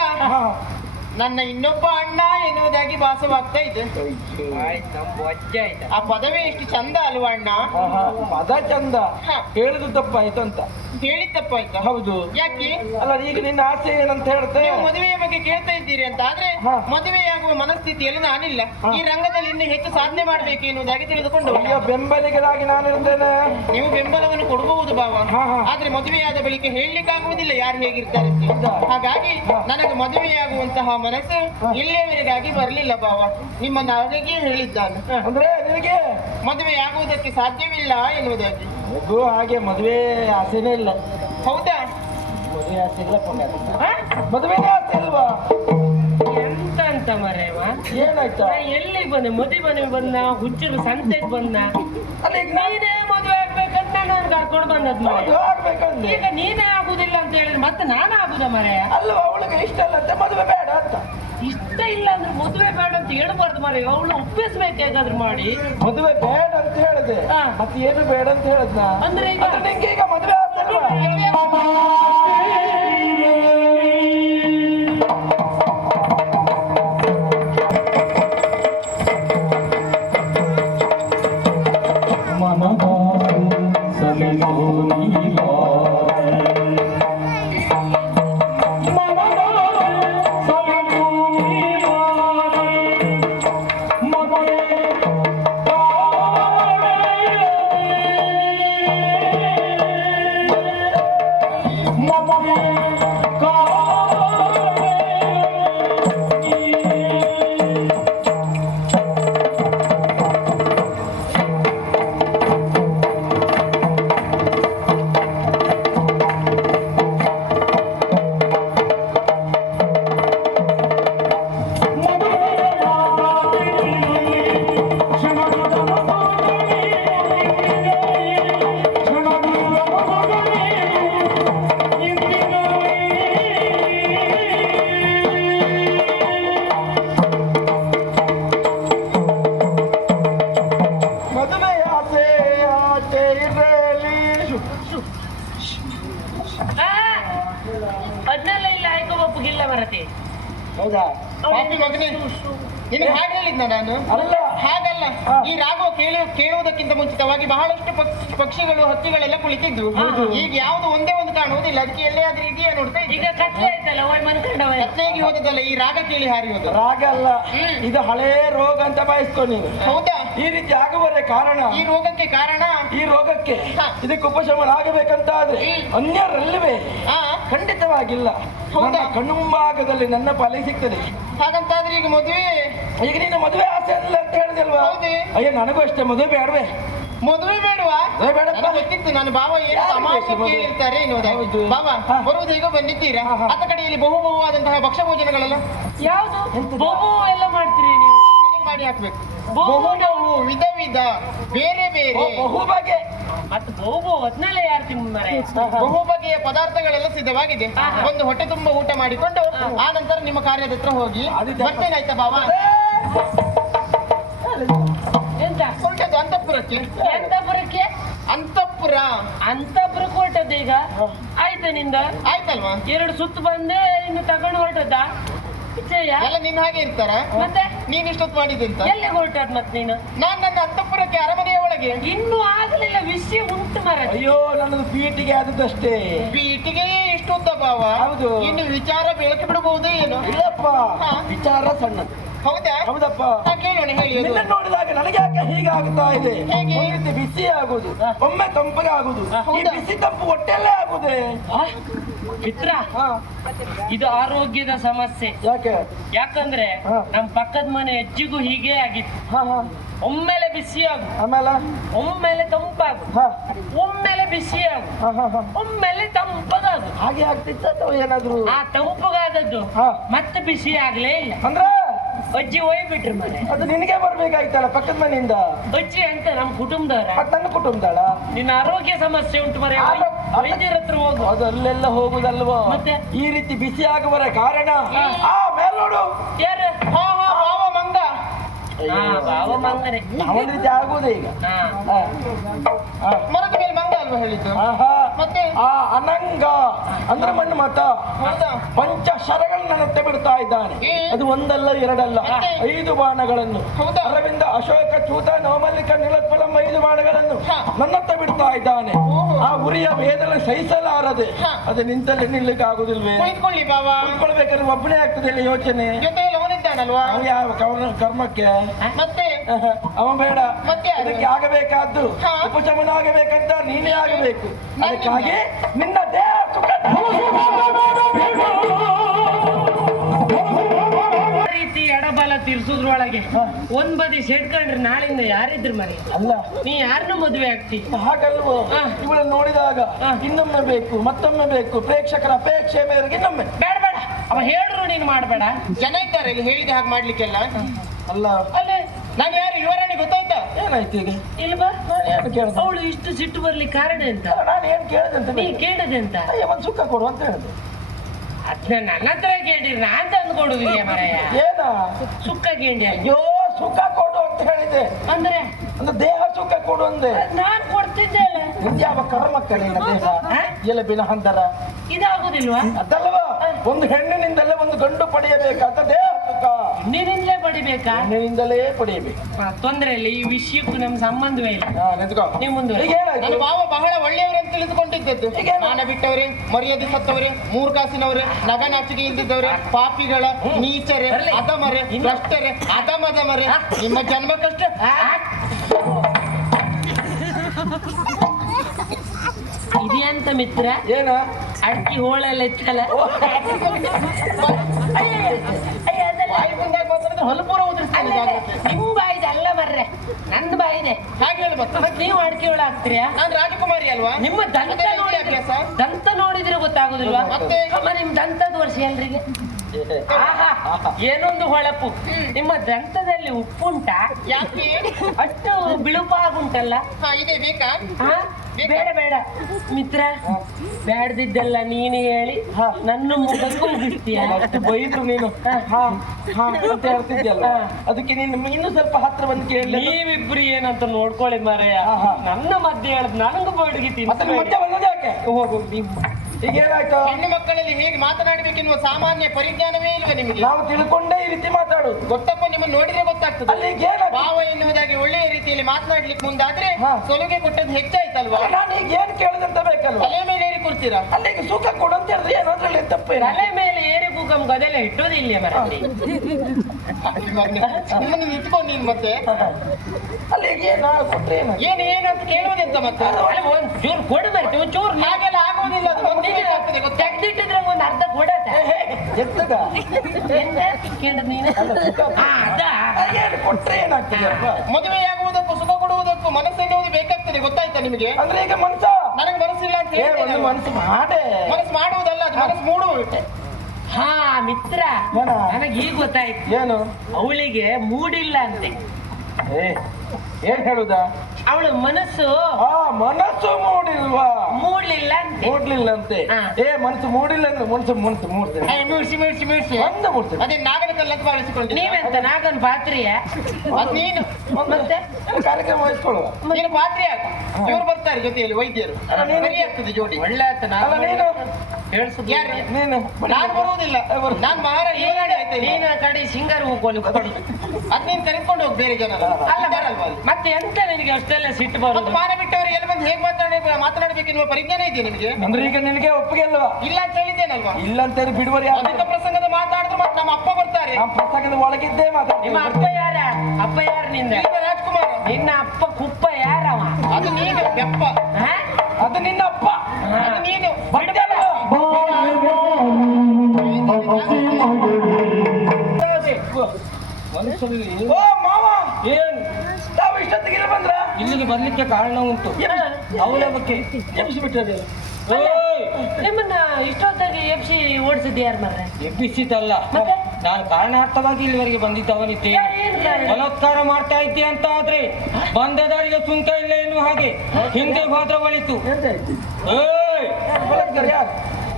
ನನ್ನ ಇನ್ನೊಬ್ಬ ಅಣ್ಣ ಎನ್ನುವುದಾಗಿ ಭಾಸವಾಗ್ತಾ ಇದೆ. ಆ ಪದವೇ ಎಷ್ಟು ಚಂದ ಅಲ್ವಾ ಅಣ್ಣ? ಪದ ಚಂದ, ಹೇಳಿದ್ದು ತಪ್ಪಾಯ್ತು ಅಂತ. ಹೇಳಿದ್ ತಪ್ಪಾಯ್ತಾ? ಹೌದು. ಯಾಕೆ? ಅಲ್ಲ ಈಗ ನಿನ್ನ ಆಸೆ ಏನಂತ ಹೇಳ್ತೆ? ನೀವು ಮದುವೆಯ ಬಗ್ಗೆ ಕೇಳ್ತಾ ಇದ್ದೀರಿ ಅಂತ ಆದ್ರೆ ಮದುವೆಯಾಗುವ ಮನಸ್ಥಿತಿಯಲ್ಲಿ ನಾನಿಲ್ಲ. ಈ ರಂಗದಲ್ಲಿ ಇನ್ನು ಹೆಚ್ಚು ಸಾಧನೆ ಮಾಡ್ಬೇಕು ಎನ್ನುವುದಾಗಿ ತಿಳಿದುಕೊಂಡು ಬೆಂಬಲಿಗರಾಗಿ ನಾನಿರ್ತೇನೆ. ನೀವು ಬೆಂಬಲವನ್ನು ಕೊಡಬಹುದು ಬಾವ. ಆದ್ರೆ ಮದುವೆಯಾದ ಬಳಿಕ ಹೇಳಲಿಕ್ಕಾಗುವುದಿಲ್ಲ ಯಾರು ಹೇಗಿರ್ತಾರೆ ಅಂತ. ಹಾಗಾಗಿ ನನಗೆ ಮದುವೆಯಾಗುವಂತಹ ಮನಸ್ಸು ಇಲ್ಲಿಯವರೆಗಾಗಿ ಬರಲಿಲ್ಲ ಬಾವ. ನಿಮ್ಮನ್ನು ಹಾಗಾಗಿ ಹೇಳಿದ್ದಾನೆ. ಅಂದ್ರೆ ನಿನಗೆ ಮದುವೆಯಾಗುವುದಕ್ಕೆ ಸಾಧ್ಯವಿಲ್ಲ ಎನ್ನುವುದಾಗಿ. ಹಾಗೆ ಮದುವೆ ಆಸೆನೇ ಇಲ್ಲ. ಹೌದಾ? ಮದುವೆ ಆಸೆ ಇಲ್ಲ, ಮದುವೆನೇ ಆಸೆ ಇಲ್ವಾ? ಎಂತ ಅಂತ ಮರೇವ? ಏನಾಯ್ತಾ? ಎಲ್ಲಿಗೆ ಬಂದೆ? ಮದುವೆ ಬಂದ ಹುಚ್ಚರು ಸಂತೆಗೆ ಬಂದ. ಅಲ್ಲಿ ನೀನೇ ಮದುವೆ ಆಗ್ಬೇಕಂತ ನಾನು ಕರ್ಕೊಂಡು ಬಂದದ್ ಆಗ್ಬೇಕಂದ್ರೆ ಈಗ ನೀನೇ ಆಗುದಿಲ್ಲ ಅಂತ ಹೇಳಿದ್ರೆ ಮತ್ತೆ ನಾನು ಆಗುದ ಮರೆ? ಅಲ್ವಾ, ಅವಳಿಗೆ ಇಷ್ಟ ಇಲ್ಲ ಅಂತ ಮದುವೆ ಬೇಡ ಅಂತ. ಇಷ್ಟ ಇಲ್ಲ ಅಂದ್ರೆ ಮದುವೆ ಬೇಡ ಅಂತ ಹೇಳ್ಬಾರ್ದು ಮರೆ. ಅವಳು ಒಪ್ಪಿಸ್ಬೇಕು ಹೇಗಾದ್ರು ಮಾಡಿ. ಮದುವೆ ಬೇಡ ಅಂತ ಹೇಳಿದೆ, ಮತ್ತೆ ಏನು ಬೇಡ ಅಂತ ಹೇಳದ್ನ? ಅಂದ್ರೆ ಈಗ ನಿಂಗೆ ಈಗ ಮದುವೆ ಆಗ್ತಲ್ವಾ? ಅದನ್ನೆಲ್ಲ ಇಲ್ಲ ಆಯ್ಕೋ ಒಪ್ಪಗಿಲ್ಲ ಮರತಿ. ಹೌದಾ? ನಿನಗೆ ಹಾಗೆ ಹೇಳಿದ್ನ ನಾನು? ಅಲ್ಲ, ಹಾಗಲ್ಲ. ಈ ರಾಗ ಕೇಳುವುದಕ್ಕಿಂತ ಮುಂಚಿತವಾಗಿ ಬಹಳಷ್ಟು ಪಕ್ಷಿಗಳು ಹಕ್ಕಿಗಳೆಲ್ಲ ಕುಳಿತಿದ್ವು. ಈಗ ಯಾವ್ದು ಒಂದೇ ಒಂದು ಕಾಣುವುದಿಲ್ಲ. ಅದಕ್ಕೆ ಎಲ್ಲಿಯಾದ್ರೂ ಇದೆಯಾ ನೋಡ್ತಾ ಈಗ ಕತ್ಲೆ ಆಯ್ತಲ್ಲ, ಕತ್ಲೆಗೆ ಹೋದದಲ್ಲ, ಈ ರಾಗ ಕೇಳಿ ಹಾರಿ ಹೋದ ರಾಗ ಅಲ್ಲ, ಇದು ಹಳೇ ರೋಗ ಅಂತ ಭಾವಿಸ್ಕೊಂಡು ನೀನು. ಹೌದಾ? ಈ ರೀತಿ ಆಗುವರೆ ಕಾರಣ, ಈ ರೋಗಕ್ಕೆ ಕಾರಣ, ಈ ರೋಗಕ್ಕೆ ಇದಕ್ಕೆ ಉಪಶಮನ ಆಗಬೇಕಂತ ಆದ್ರೆ ಅನ್ಯರಲ್ಲವೇ? ಖಂಡಿತವಾಗಿಲ್ಲ. ನನ್ನ ಕಣ್ಣುಂಭಾಗದಲ್ಲಿ ನನ್ನ ಪಾಲಿಗೆ ಸಿಗ್ತದೆ. ಹಾಗಂತಾದ್ರೆ ಈಗ ಮದುವೆ, ಈಗ ನೀನು ಮದುವೆ ಆಸೆ ಇಲ್ಲ ಅಂತ ಹೇಳಿದಲ್ವಾ? ಅಯ್ಯೋ, ನನಗೂ ಅಷ್ಟೇ ಮದುವೆ ಬೇಡವೇ. ಮದುವೆ ಬೇಡವಾ? ಬೇಡಪ್ಪ. ಗೊತ್ತಿತ್ತು ನಾನು ಬಾವ ಏನು ತಮಾಷೆ ಕೇಳಿರ್ತಾರೆ ಎನ್ನುವುದಾಗಿ. ಬಾವ ಬರುವುದು ಈಗ ಬಂದಿದ್ದೀರಾ? ಅತ್ತ ಕಡೆಯಲ್ಲಿ ಬಹುವಾದಂತಹ ಭಕ್ಷ್ಯ ಭೋಜನಗಳೆಲ್ಲ ಯಾವುದು ಬಹು ಎಲ್ಲ ಮಾಡ್ತೀರಿ ನೀವು? ಮಾಡಿ ಹಾಕ್ಬೇಕು. ಬಹು ವಿಧ ವಿಧ ಬೇರೆ ಬೇರೆ ಬಹು ಬಗೆ ಮತ್ತೆ ಬಹು ಅದನ್ನೆಲ್ಲ ಯಾರು ತಿಂತಾರೆ? ಬಹು ಬಗೆಯ ಪದಾರ್ಥಗಳೆಲ್ಲ ಸಿದ್ಧವಾಗಿದೆ. ಒಂದು ಹೊಟ್ಟೆ ತುಂಬ ಊಟ ಮಾಡಿಕೊಂಡು ಆ ನಂತರ ನಿಮ್ಮ ಕಾರ್ಯದ ಹತ್ರ ಹೋಗಿ ಬರ್ತೇನೆ, ಆಯ್ತಾ ಬಾವ? ಎಂತ ಹೊರಟದ್ದು ಅಂತಃಪುರಕ್ಕೆ. ಎಂತಪುರಕ್ಕೆ? ಅಂತಃಪುರ. ಅಂತಪುರಕ್ಕೆ ಹೊರಟದ್ದು ಈಗ ಆಯ್ತಾ ನಿಂದ? ಆಯ್ತಲ್ವಾ? 2 ಸುತ್ತು ಬಂದೆ, ಇನ್ನು ತಗೊಂಡು ಹೊರಟದ್ದ? ಎಲ್ಲ ನಿನ್ನ ಹಾಗೆ ಇರ್ತಾರ? ಮತ್ತೆ ನೀನ್ ಇಷ್ಟೊತ್ತು ಮಾಡಿದ್ದಂತ? ಎಲ್ಲಿ ಹೊರಟದ್ ಮತ್ತೆ ನೀನು? ನಾನ್ ನನ್ನ ಅಂತಃಪುರಕ್ಕೆ ಅರಮನೆಯ ಒಳಗೆ. ಇನ್ನೂ ಆಗಲಿಲ್ಲ, ವಿಷಯ ಉಂಟು ಮರ. ಅಯ್ಯೋ, ನನ್ನದು ಪೀಟಿಗೆ ಆದದ್ದಷ್ಟೇ. ಪೀಟಿಗೆ ಇಷ್ಟು ಉದ್ದ ಬಾವ? ಹೌದು. ಇನ್ನು ವಿಚಾರ ಬೆಳಕಿ ಬಿಡಬಹುದೇ ಏನು? ಇಲ್ಲಪ್ಪ, ವಿಚಾರ ಸಣ್ಣದು. ಹೌದಾ? ಹೌದಪ್ಪ. ಕೇಳೋಣ, ಹೇಳಿ. ನಿನ್ನ ನೋಡಿದಾಗ ನನಗೆ ಯಾಕೆ ಹೀಗಾಗುತ್ತಾ ಇದೆ? ಹೇಗೆ? ಒಂದು ರೀತಿ ಬಿಸಿ ಆಗುದು, ಒಮ್ಮೆ ತಂಪಗೆ ಆಗುದು. ಈ ಬಿಸಿ ತಂಪು ಹೊಟ್ಟೆಲ್ಲೇ ಆಗುದೇ. ಮಿತ್ರ, ಇದು ಆರೋಗ್ಯದ ಸಮಸ್ಯೆ. ಯಾಕೆ? ಯಾಕಂದ್ರೆ ನಮ್ ಪಕ್ಕದ ಮನೆ ಅಜ್ಜಿಗೂ ಹೀಗೆ ಆಗಿತ್ತು. ಒಮ್ಮೆಲೆ ಬಿಸಿ ಆಗು, ಆಮೇಲೆ ಒಮ್ಮೆಲೆ ತಂಪಾಗು, ಒಮ್ಮೆಲೆ ಬಿಸಿ ಆಗು ಒಮ್ಮೆಲೆ ತಂಪಗಾಗು. ಹಾಗೆ ಆಗ್ತಿತ್ತ ಅಥವಾ ಏನಾದ್ರು ಆ ತಂಪಗಾದದ್ದು ಹಾ. ಮತ್ತೆ ಬಿಸಿ ಆಗ್ಲೇ ಇಲ್ಲ. ಅಂದ್ರೆ ಅಜ್ಜಿ ಒಯ್ಬಿಟ್ರು ಮನೆ. ಅದು ನಿನಗೆ ಬರ್ಬೇಕಾಯ್ತಲ್ಲ ಪಕ್ಕದ ಮನೆಯಿಂದ. ಅಜ್ಜಿ ಅಂತ ನಮ್ಮ ಕುಟುಂಬದವರ. ಮತ್ತೆ ನನ್ನ ಕುಟುಂಬದಳ. ನಿನ್ನ ಆರೋಗ್ಯ ಸಮಸ್ಯೆ ಉಂಟು ಮರೆ, ವೈದ್ಯರ ಹತ್ರ ಹೋಗು. ಅದು ಅಲ್ಲೆಲ್ಲ ಹೋಗುದಲ್ವಾ? ಮತ್ತೆ? ಈ ರೀತಿ ಬಿಸಿ ಆಗುವರ ಕಾರಣ ಮೇಲೆ ನೋಡು. ಯಾರು? ಬಾವ ಮಂಗ. ಬಾವ ಮಂಗನೆ. ಒಂದು ರೀತಿ ಆಗುವುದೇ ಈಗ. ಮರದ ಮೇಲೆ ಮಂಗ ಅಲ್ವಾ ಹೇಳಿದ್ದು? ಮತ್ತೆ ಆ ಅನಂಗ ಅಂದ್ರೆ ಮಣ್ಣು ಮತ ಪಂಚ ಶರಗಳನ್ನ ನೆತ್ತೆ ಬಿಡ್ತಾ ಇದ್ದಾನೆ. ಅದು ಒಂದಲ್ಲ ಎರಡಲ್ಲ 5 ಬಾಣಗಳನ್ನು. ಅರವಿಂದ ಅಶೋಕ ಚೂತ ನವಮಲ್ಲಿಕ ನಿಲತ್ಫಲಂ 5 ಬಾಣಗಳನ್ನು ನನ್ನತ್ತ ಬಿಡ್ತಾ ಇದ್ದಾನೆ. ಆ ಉರಿಯ ವೇದನೆ ಸಹಿಸಲಾರದೆ ಅದು ನಿಂತಲ್ಲಿ ನಿಲ್ಲಕ್ಕೆ ಆಗುದಿಲ್ವೇ? ಕುಳಿತುಕೊಳ್ಳಿ ಬಾವ. ಕುಳಿತುಕೊಳ್ಬೇಕಾದ್ರೆ ಒಬ್ಬನೇ ಆಗ್ತದೆ ಇಲ್ಲಿ ಯೋಚನೆ. ಜೊತೆಯಲ್ಲಿ ಅವನಿದ್ದಾನಲ್ವಾ? ಅವ ಯಾವ ಕರ್ಮಕ್ಕೆ ಮತ್ತೆ ಅವ ಬೇಡ. ಮತ್ತೆ ಅದಕ್ಕೆ ಆಗಬೇಕಾದ್ದು ಉಪಶಮನ ಆಗಬೇಕಂತ ನೀನೇ ಆಗಬೇಕು. ಅದಕ್ಕಾಗಿ ನಿನ್ನ ದೇಹ ಸುಖ ರೀತಿ ಎಡಬಲ ತಿರ್ಸುದ್ರೊಳಗೆ ಒಂದ್ ಬದಿ ಸೆಡ್ಕೊಂಡ್ರೆ ನಾಳಿಂದ ಯಾರಿದ್ರು ಮನೆ ಅಲ್ಲ. ನೀ ಯಾರನ್ನ ಮದುವೆ ಆಗ್ತಿ? ಹಾಗಲ್ವೋ? ಇವಳನ್ನು ನೋಡಿದಾಗ ಇನ್ನೊಮ್ಮೆ ಬೇಕು, ಮತ್ತೊಮ್ಮೆ ಬೇಕು. ಪ್ರೇಕ್ಷಕರ ಅಪೇಕ್ಷೆ ಮೇರೆಗೆ ಇನ್ನೊಮ್ಮೆ. ಬೇಡ ಬೇಡ, ಅವ ಹೇಳ್ರು ನೀನ್ ಮಾಡ್ಬೇಡ. ಜನ ಇದ್ದಾರೆ ಇಲ್ಲಿ ಹೇಳಿದ ಹಾಗೆ ಮಾಡ್ಲಿಕ್ಕೆಲ್ಲ. ಅಲ್ಲ ಅಲ್ಲೇ ನಾನು ಯಾರು ಯುವರಾಣಿ ಗೊತ್ತಾಯ್ತಾ? ಏನಾಯ್ತು ಈಗ? ಇಲ್ವಾ? ಏನು ಕೇಳ್ದ? ಅವಳು ಇಷ್ಟು ಸಿಟ್ಟು ಬರ್ಲಿಕ್ಕೆ ಕಾರಣ ಎಂತ? ನಾನು ಏನ್ ಕೇಳಿದೆ ಅಂತ ನೀ ಕೇಳದೆಂತ? ಒಂದು ಸುಖ ಕೊಡು ಅಂತ ಹೇಳಿದೆ. ಅದ್ನ ನನ್ನ ಹತ್ರ ಕೇಳಿರಿ, ನಾನ್ ತಂದು ಕೊಡುದಿಲ್ಲ ಮರಯ್ಯ. ಏನ ಸುಕ್ಕ ಕೇಳಿ. ಅಯ್ಯೋ ಸುಖ ಕೊಡು ಅಂತ ಹೇಳಿದೆ. ಅಂದ್ರೆ ದೇಹ ಸುಖ ಕೊಡು ಅಂದೆ. ನಾನ್ ಕೊಡ್ತಿದ್ದೆ ಅಲ್ಲ. ಯಾವ ಕರ್ಮಕ್ಕ ನಿನ್ನ ದೇಹ ಎಲಬಿನ ಹಂತರ ಇದಾಗುದಿಲ್ವಾ? ಅದಲ್ವಾ? ಒಂದು ಹೆಣ್ಣಿನಿಂದಲೇ ಒಂದು ಗಂಡು ಪಡೆಯಬೇಕಾದ ದೇಹ ಸುಖ ನೀನಿಂದಲೇ ಪಡಿಬೇಕಾ? ಹೆಣ್ಣಿನಿಂದಲೇ ಪಡೆಯಬೇಕು. ತೊಂದ್ರೆ ಇಲ್ಲ, ಈ ವಿಷಯಕ್ಕೂ ನಮ್ ಸಂಬಂಧವೇ ಇಲ್ಲ. ನಿಂತ್ಕೋ. ನೀವು ಮುಂದುವರಿ. ಈಗ ಏನಾಯ್ತು? ನನ್ನ ಬಾವ ಬಹಳ ಒಳ್ಳೆಯವರು ಅಂತ ತಿಳಿದುಕೊಂಡಿದ್ದದ್ದು. ಮಾನ ಬಿಟ್ಟವ್ರೆ, ಮರ್ಯಾದೆ ಸತ್ತವ್ರೆ, 3 ಕಾಸಿನವ್ರೆ, ನಗ ನಾಚಿಕೆ ಇಲ್ದಿದ್ದವ್ರೆ, ಪಾಪಿಗಳ, ನೀಚರೆ, ಅಧಮರೆ, ಭ್ರಷ್ಟರೆ, ಅಧಮರೆ, ನಿಮ್ಮ ಜನ್ಮಕ್ಕಷ್ಟ. ಇದೆಂತ ಮಿತ್ರ? ಏನ ಅಡ್ಕಿ ಹೋಳೆಲ್ಲ ಇತ್ತಲ್ಲ. ಹೊಲಪೂರ ಉದುರಿಸ್ತಾನೆ. ನಿಮ್ ಬಾಯಿದೆ ಅಲ್ಲ ಬರ್ರೆ, ನಂದು ಬಾಯಿದೆ. ಹಾಗೆ ಹೇಳಿ ಮತ್ತೆ. ನೀವು ಅಡ್ಕಿ ಹೋಳ ಹಾಕ್ತೀರಾ? ನಾನು ರಾಜಕುಮಾರಿ ಅಲ್ವಾ? ನಿಮ್ಮ ದಂತ ನೋಡಿ ಅಭ್ಯಾಸ. ದಂತ ನೋಡಿದ್ರೆ ಗೊತ್ತಾಗುದಿಲ್ವಾ? ಮತ್ತೆ? ಅಮ್ಮ ನಿಮ್ ದಂತದ ವರ್ಷ ಎಲ್ರಿಗೆ? ಆಹಾ, ಏನೊಂದು ಹೊಳಪು. ನಿಮ್ಮ ದಂತದಲ್ಲಿ ಉಪ್ಪುಂಟ? ಯಾಕೆ? ಅಷ್ಟು ಬಿಳುಪಾಗುಂಟಲ್ಲ. ಇದೆ ಬೇಕಾ? ಬೇಡ ಬೇಡ ಮಿತ್ರ, ಬೇಡದಿದ್ದೆಲ್ಲ ನೀನು ಹೇಳಿ ನನ್ನ ಮುಖಕ್ಕೂ ಮುಗಿಸ್ತೀಯ. ಬೈದ್ರು ನೀನು ಅಂತ ಹೇಳ್ತಿದ್ಯಲ್ಲ, ಅದಕ್ಕೆ ನೀನು ಇನ್ನು ಸ್ವಲ್ಪ ಹತ್ರ ಬಂದು ಕೇಳಿ. ನೀವಿಬ್ರು ಏನಂತ ನೋಡ್ಕೊಳ್ಳಿ ಮಾರಯ್ಯ. ನನ್ನ ಮಧ್ಯೆ ಹೇಳದ್ ನನಗೂ ಬಡಗಿತೀನಿ. ಮತ್ತೆ ಬಂದದ್ದು ಯಾಕೆ? ಹೋಗು ನೀವು. ಈಗ ಏನಾಯ್ತು? ಹೆಣ್ಣು ಮಕ್ಕಳಲ್ಲಿ ಹೇಗೆ ಮಾತನಾಡಬೇಕೆನ್ನುವ ಸಾಮಾನ್ಯ ಪರಿಜ್ಞಾನವೇ ಇಲ್ವ ನಿಮಗೆ? ನಾವು ತಿಳ್ಕೊಂಡೇ ಈ ರೀತಿ ಮಾತಾಡುದು. ಗೊತ್ತಪ್ಪ, ನಿಮ್ಮನ್ನು ನೋಡಿದ್ರೆ ಗೊತ್ತಾಗ್ತದೆ. ಅಲ್ಲಿ ಏನಾಯ್ತು? ಭಾವ ಎನ್ನುವುದಾಗಿ ಒಳ್ಳೆಯ ರೀತಿಯಲ್ಲಿ ಮಾತನಾಡ್ಲಿಕ್ಕೆ ಮುಂದಾದ್ರೆ ಸೊಲುಗೆ ಕೊಟ್ಟದ್ದು ಹೆಚ್ಚಾಯ್ತಲ್ವಾ? ನಾನು ಈಗ ಏನ್ ಕೇಳಿದಂತ ಬೇಕಲ್ವಾ? ತಲೆ ಮೇಲೆ ಏರಿ ಕೊಡ್ತೀರಾ? ಅಲ್ಲಿಗೆ ಸುಖ ಕೊಡು ಅಂತ ಹೇಳಿದ್ರೆ ಏನಾದ್ರಲ್ಲಿ ತಪ್ಪೇನು? ತಲೆ ಮೇಲೆ ಏರಿ ಭೂಕಂಪ ಗದೆಲ್ಲ ಇಟ್ಟೋದಿಲ್ಲ ಮರ. ನಿಮ್ಮನ್ನು ಇಟ್ಕೊಂಡು ನೀನ್ ಮತ್ತೆ ಅಲ್ಲಿಗೆ ನಾನು ಕೊಟ್ರೆ ಏನಂತ ಕೇಳೋದೆಂತ ಮತ್ತೆ? ಒಂದ್ ಚೂರು ಕೊಡು ಬರ್ತೀವಿ, ಒಂಚೂರು ಹಾಗೆಲ್ಲ ಆಗೋದಿಲ್ಲ. ಅದು ಒಂದೇ ಆಗ್ತದೆ ಗೊತ್ತಾ? ತೆಗ್ದಿಟ್ಟಿದ್ರೆ ಒಂದ್ ಅರ್ಧ ಕೊಡತ್ತೆ. ಎತ್ತದ ಕೇಳ ನೀನು ಏನು ಕೊಟ್ರೆ ಏನಾಗ್ತದೆ ಅಪ್ಪ? ಮದುವೆಯಾಗುವುದಕ್ಕೂ ಸುಖ ಕೊಡುವುದಕ್ಕೂ ಮನಸ್ಸೆನ್ನುವುದು ಬೇಕಾಗ್ತದೆ. ಗೊತ್ತಾಯ್ತಾ ನಿಮಗೆ? ಅಂದ್ರೆ ಈಗ ಮನಸ್ಸ ನನಗೆ ಮನಸ್ಸಿಲ್ಲ ಅಂತ ಒಂದು ಮನಸ್ಸು ಮಾಡೇ. ಮನಸ್ಸು ಮಾಡುವುದಲ್ಲ, ಅದು ಮನಸ್ಸು ಮೂಡುವುಟೆ. ಹಾ ಮಿತ್ರ, ನನಗೆ ಈಗ ಗೊತ್ತಾಯ್ತು. ಏನು? ಅವಳಿಗೆ ಮೂಡಿಲ್ಲ ಅಂತೆ. ಏನ್ ಹೇಳುದ? ಅವಳ ಮನಸ್ಸು ಮನಸ್ಸು ಮೂಡಿಲ್ವಾ? ಮೂಡ್ಲಿಲ್ಲ ಅಂತೆ. ಮೂಡ್ಲಿಲ್ಲಂತೆ. ಮನಸ್ಸು ಮೂಡಿಲ್ಲ ಅಂದ್ರೆ ಮನಸ್ಸು ಮೂಡ್ತೇನೆ. ಮಿಡ್ಸಿ ಒಂದು ಮೂಡ್ತೇನೆ. ಅದೇ ನಾಗನ ಕಲ್ಲಂತ ಬಳಸಿಕೊಂಡು ನೀವೆಂತ ನಾಗನ್ ಪಾತ್ರಿಯ? ಅದ್ ನೀನು ಮತ್ತೆ ಕಾರ್ಯಕ್ರಮ ವಹಿಸ್ಕೊಳ್ಳುವ. ನೀನು ಪಾತ್ರೆ ಆಗ. ಇವರು ಬರ್ತಾರೆ ಜೊತೆಯಲ್ಲಿ ವೈದ್ಯರು. ಸರಿ ಆಗ್ತದೆ ಜೋಡಿ. ಒಳ್ಳೆ ಆತ. ನೀನು ಹೇಳ್ಸುದು ಯಾರು? ನೀನು ನಾನು ಬರುವುದಿಲ್ಲ. ನಾನು ಮಹಾರಾಜ ನೀನು ಆ ಕಡೆ ಸಿಂಗಾರ ಹೂಕೊಂಡು ಕೊಡು. ಅದ್ ನೀನ್ ಕರೆದುಕೊಂಡು ಹೋಗಿ ಬೇರೆ ಜನ ಅಲ್ಲ ಮತ್ತೆ ಎಂತ ನಿನಗೆ ಅಷ್ಟೆಲ್ಲ ಸಿಟ್ಟು ಮತ್ತೆ ಬರುದು? ಮಾನ ಬಿಟ್ಟವರು ಎಲ್ಲ ಬಂದು ಹೇಗೆ ಮಾತನಾಡಬೇಕೆನ್ನುವ ಪರಿಜ್ಞಾನ ಇದೆಯಾ ನಿಮಗೆ? ಅಂದ್ರೆ ಈಗ ನಿನಗೆ ಒಪ್ಪಿಗೆ ಅಲ್ವಾ? ಇಲ್ಲ ಅಂತ ಹೇಳಿದ್ದೇನಲ್ವಾ? ಇಲ್ಲ ಅಂತೇಳಿ ಬಿಡುವರಿ. ಅಧಿಕ ಪ್ರಸಂಗದ ಮಾತಾಡಿದ್ರು ಮತ್ತೆ ನಮ್ಮ ಅಪ್ಪ ಬರ್ತಾರೆ. ನಮ್ಮ ಪ್ರಸಂಗದ ಒಳಗಿದ್ದೇ ನಿಮ್ಮ ಅಪ್ಪ ಯಾರ? ಅಪ್ಪ ಯಾರು ನಿಂದ? ರಾಜ್ಕುಮಾರ್. ನಿನ್ನ ಅಪ್ಪ ಕುಪ್ಪ ಯಾರವ? ಅದು ನೀನು ಬೆಪ್ಪ. ಅದು ನಿನ್ನ ಅಪ್ಪ. ಅದು ನೀನು ಓ ಮಾವ, ಏನ್ ತಾವು ಇಷ್ಟೊತ್ತಿಗೆ ಇಲ್ಲಿ ಬಂದ್ರ? ಇಲ್ಲಿಗೆ ಬರ್ಲಿಕ್ಕೆ ಕಾರಣ ಉಂಟು. ಅವಳ ಬಗ್ಗೆ ಎಬ್ಸಿಬಿಟ್ಟದೆ. ನಿಮ್ಮನ್ನ ಇಷ್ಟೊತ್ತಾಗಿ ಎಬ್ಸಿ ಓಡಿಸಿದ್ದು ಯಾರು ಮಾರ್ರೆ? ಎಬ್ಬಿಸಿದ್ದಲ್ಲ, ಮತ್ತೆ? ನಾನು ಕಾರಣಾರ್ಥವಾಗಿ ಇಲ್ಲಿವರೆಗೆ ಬಂದಿದ್ದವನಿದ್ದೆ. ಏನ್ ಕಾರಣ? ಬಲಾತ್ಕಾರ ಮಾಡ್ತಾ ಇದ್ದೆ ಅಂತ ಆದ್ರೆ ಬಂದ ದಾರಿಗೆ ಸುಂಕ ಇಲ್ಲ ಎನ್ನುವ ಹಾಗೆ ಹಿಂದೆ ಹೋದ್ರೆ ಒಳಿತು. ಏಯ್! ಬಲಾತ್ಕಾರ ಯಾರು?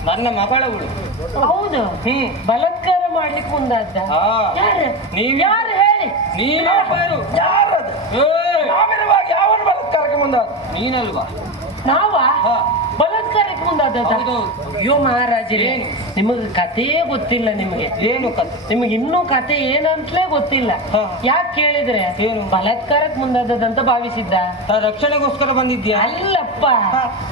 ನನ್ನ ಮಗಳವಳು. ಹೌದು, ಬಲಾತ್ಕಾರ ಮಾಡ್ಲಿಕ್ಕೆ ಮುಂದಾದ ಹಾ. ಯಾರು? ನೀವ್ ಯಾರು ಹೇಳಿ? ನೀವ್ಯಾರು? ಯಾರದು? ಏಯ್! ನಾವಿರುವಾಗ ಯಾವನು ಬಲಾತ್ಕಾರಕ್ಕೆ ಮುಂದಾದ? ನೀನಲ್ವಾ? ನಾವ ಹಾ. ಬಲಾತ್ಕಾರಕ್ಕೆ ಮುಂದಾದ? ಹೌದು. ಅಯ್ಯೋ ಮಹಾರಾಜರೇ, ಏನು? ನಿಮಗೆ ಕಥೆಯೇ ಗೊತ್ತಿಲ್ಲ. ನಿಮಗೆ ಏನು ಕತೆ? ನಿಮಗೆ ಇನ್ನೂ ಕತೆ ಏನಂತಲೇ ಗೊತ್ತಿಲ್ಲ. ಹಾ. ಯಾಕೆ ಕೇಳಿದ್ರೆ ಏನು? ಬಲಾತ್ಕಾರಕ್ಕೆ ಮುಂದಾದಂತ ಭಾವಿಸಿದ್ದ. ರಕ್ಷಣೆಗೋಸ್ಕರ ಬಂದಿದ್ಯಾ? ಅಲ್ಲಪ್ಪ,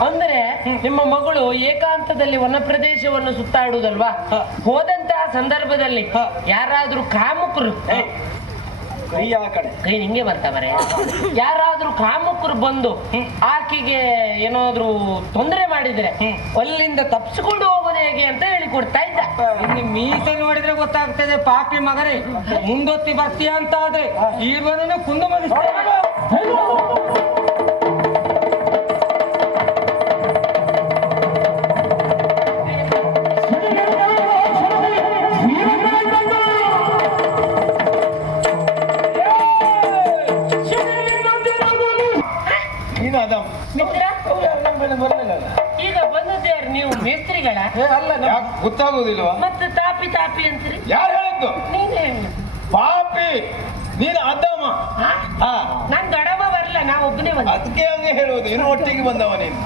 ಅಂದ್ರೆ ನಿಮ್ಮ ಮಗಳು ಏಕಾಂತದಲ್ಲಿ ವನ ಪ್ರದೇಶವನ್ನು ಸುತ್ತಾಡುವುದಲ್ವಾ? ಹಾ. ಹೋದಂತಹ ಸಂದರ್ಭದಲ್ಲಿ ಹಾ. ಯಾರಾದ್ರೂ ಕಾಮುಕರು, ಕೈ ಆ ಕಡೆ. ಕೈ ನಿಂಗೆ ಬಂತ ಮರೆ, ಯಾರಾದ್ರೂ ಕಾಮುಕರು ಬಂದು ಆಕೆಗೆ ಏನಾದ್ರೂ ತೊಂದರೆ ಮಾಡಿದ್ರೆ ಅಲ್ಲಿಂದ ತಪ್ಪಿಸಿಕೊಂಡು ಹೋಗೋದು ಹೇಗೆ ಅಂತ ಹೇಳಿ ಕೊಡ್ತಾ ಇದ್ದ. ಇನ್ನು ಮೀಸೆ ನೋಡಿದ್ರೆ ಗೊತ್ತಾಗ್ತದೆ ಪಾಪಿ ಮಗನೇ, ಮುಂದೊತ್ತಿ ಬರ್ತೀಯ ಅಂತ ಆದ್ರೆ ಈ ಮನೆ ಕುಂದು ಮನೆ. ನೀನು ಅದಮ್ಮ ಮಿತ್ರ, ಅವ್ರು ಯಾರು ನಮ್ಮ ಮೇಲೆ ಬರಲಿಲ್ಲ. ಈಗ ಬಂದದ್ದು ಯಾರು? ನೀವು ಮೇಸ್ತ್ರಿಗಳ? ಅಲ್ಲ ಯಾಕೆ ಗೊತ್ತಾಗೋದಿಲ್ವಾ? ಮತ್ತೆ ತಾಪಿ ತಾಪಿ ಅಂತೀರಿ? ಯಾರು ಹೇಳಿದ್ದು? ನೀನೇ ಹೇಳಿ. ಪಾಪಿ ನೀನು ಅದಮ್ಮ. ಹಾ, ನಾನ್ ದೊಡ್ಡಮ್ಮ ಬರಲ್ಲ, ನಾ ಒಬ್ಬನೇ ಬಂದ. ಅದಕ್ಕೆ ಹಂಗೆ ಹೇಳುವುದು. ಇನ್ನು ಒಟ್ಟಿಗೆ ಬಂದವ ನೀನು.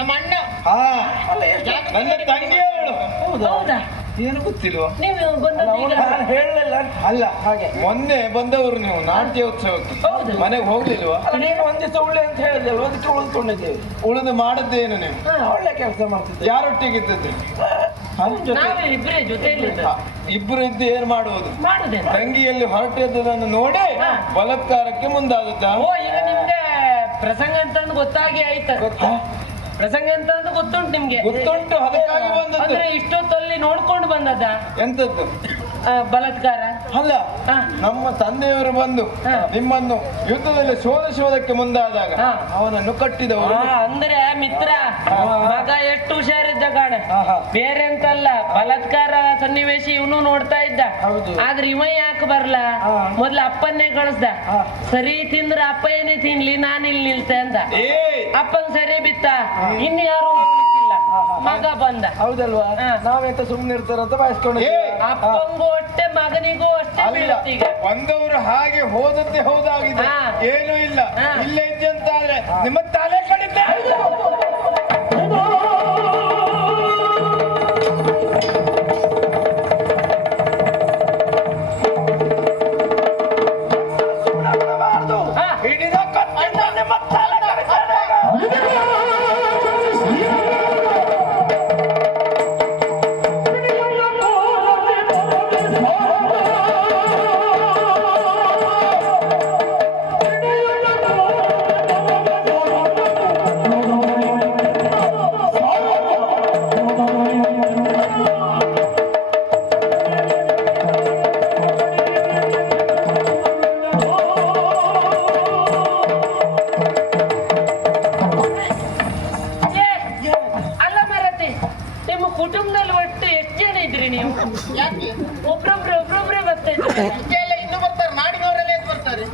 ನಮ್ಮ ಅಣ್ಣ. ಹಾ, ನನ್ನ ತಂಗಿ ಹೇಳು. ಹೌದಾ? ಏನು ಗೊತ್ತಿಲ್ವಾ? ನೀವು ಬಂದದ್ದು ಈಗ? ಹೇಳಲಿಲ್ಲ ಅಲ್ಲ, ಹಾಗೆ. ಮೊನ್ನೆ ಬಂದವರು ನೀವು ನಾಟ್ಯ ಉತ್ಸವಕ್ಕೆ. ಹೌದು. ಮನೆಗೆ ಹೋಗ್ಲಿಲ್ವಾ? ನೀನು ಒಂದ್ ದಿವಸ ಒಳ್ಳೆ ಅಂತ ಹೇಳಿದೆ, ಅದಕ್ಕೆ ಉಳಿದುಕೊಂಡಿದ್ದೇವೆ. ಉಳಿದು ಮಾಡದ್ದೇನು ನೀವು? ಒಳ್ಳೆ ಕೆಲಸ ಮಾಡ್ತಿದ್ದೆ. ಯಾರೊಟ್ಟಿಗಿದ್ದದ್ದು? ನಾವೇ ಇಬ್ಬರೇ ಜೊತೆಯಲ್ಲಿ ಇಬ್ರು ಇದ್ದು ಏನ್ ಮಾಡುವುದು? ಮಾಡುದೇನು? ತಂಗಿಯಲ್ಲಿ ಹೊರಟಿದ್ದದನ್ನು ನೋಡಿ ಹಾ. ಬಲಾತ್ಕಾರಕ್ಕೆ ಮುಂದಾಗುತ್ತಾ? ಓ, ಈಗ ನಿಮ್ಗೆ ಪ್ರಸಂಗ ಅಂತ ಗೊತ್ತಾಗಿ ಆಯ್ತ. ಪ್ರಸಂಗ ಅಂತ ಗೊತ್ತುಂಟು ನಿಮ್ಗೆ? ಗೊತ್ತುಂಟು, ಅದಕ್ಕಾಗಿ ಬಂದದ್ದು. ಅಂದ್ರೆ ಇಷ್ಟೊತ್ತಲ್ಲಿ ನೋಡ್ಕೊಂಡು ಬಂದದ್ದ ಎಂತದ್ದು? ಬಲಾತ್ಕಾರ? ಅಲ್ಲ, ಹಾ. ನಮ್ಮ ತಂದೆಯವರು ಬಂದು ಹಾ. ನಿಮ್ಮನ್ನು ಯುದ್ಧದಲ್ಲಿ ಸೋಲಿಸುವುದಕ್ಕೆ ಮುಂದಾದಾಗ ಹಾ. ಅವನನ್ನು ಕಟ್ಟಿದವರು. ಅಂದ್ರೆ ಮಿತ್ರ, ಮಗ ಎಷ್ಟು ಹುಷಾರಿದ್ದ ಕಾಣ. ಆಹಾ. ಬೇರೆ ಅಂತಲ್ಲ, ಬಲಾತ್ಕಾರ ಸನ್ನಿವೇಶ ಇವನು ನೋಡ್ತಾ ಇದ್ದ. ಹೌದು. ಆದ್ರೆ ಇವ ಯಾಕೆ ಬರ್ಲ? ಮೊದ್ಲು ಅಪ್ಪನ್ನೇ ಕಳಿಸ್ದ. ಸರಿ ತಿಂದ್ರೆ ಅಪ್ಪ ಏನೇ ತಿನ್ಲಿ, ನಾನು ಇಲ್ಲಿ ನಿಲ್ತೆ ಅಂತ. ಏ ಅಪ್ಪನ್ ಸರಿ ಬಿತ್ತ, ಇನ್ಯಾರು ಹೋಗ್ಲಿಕ್ಕಿಲ್ಲ. ಮಗ ಬಂದ. ಹೌದಲ್ವಾ? ಹಾ. ನಾವೆಂತ ಸುಮ್ಮನೆ ಇರ್ತಾರಂತ ಬಯಸ್ಕೊಂಡು. ಏ, ಅಪ್ಪಂಗೂ ಅಷ್ಟೇ, ಮಗನಿಗೂ ಅಷ್ಟೇ ಅಲ್ಲ, ಬೀಳುತ್ತೆ ಈಗ. ಬಂದವರು ಹಾಗೆ ಹೋದದ್ದೇ ಹೌದಾಗಿದೆ. ಹಾ. ಏನೂ ಇಲ್ಲ. ಹಾ. ಇಲ್ಲೇ ಇದ್ದೆ ಅಂತ ಆದ್ರೆ ನಿಮ್ಮ ತಲೆ ಕಡಿತ. ಹಾ. ಹಿಡಿದ ಕತ್ತಿಂದ ನಿಮ್ಮ ತಲೆ ಕಡಿತೇನೆ. ಅಲ್ಲ ಮರತಿ, ನಿಮ್ಮ ಕುಟುಂಬದಲ್ಲಿ ಒಟ್ಟು ಎಷ್ಟು ಜನ ಇದ್ರಿ ನೀವು? ಯಾಕೆ? ಒಬ್ರೊಬ್ರೆ ಬರ್ತಾ ಇದ್ರಿ. ಇಷ್ಟೇ ಎಲ್ಲ ಇನ್ನೂ ಬರ್ತಾರೆ, ನಾಡಿನವರೆಲ್ಲ ಎದ್ದು ಬರ್ತಾರೆ.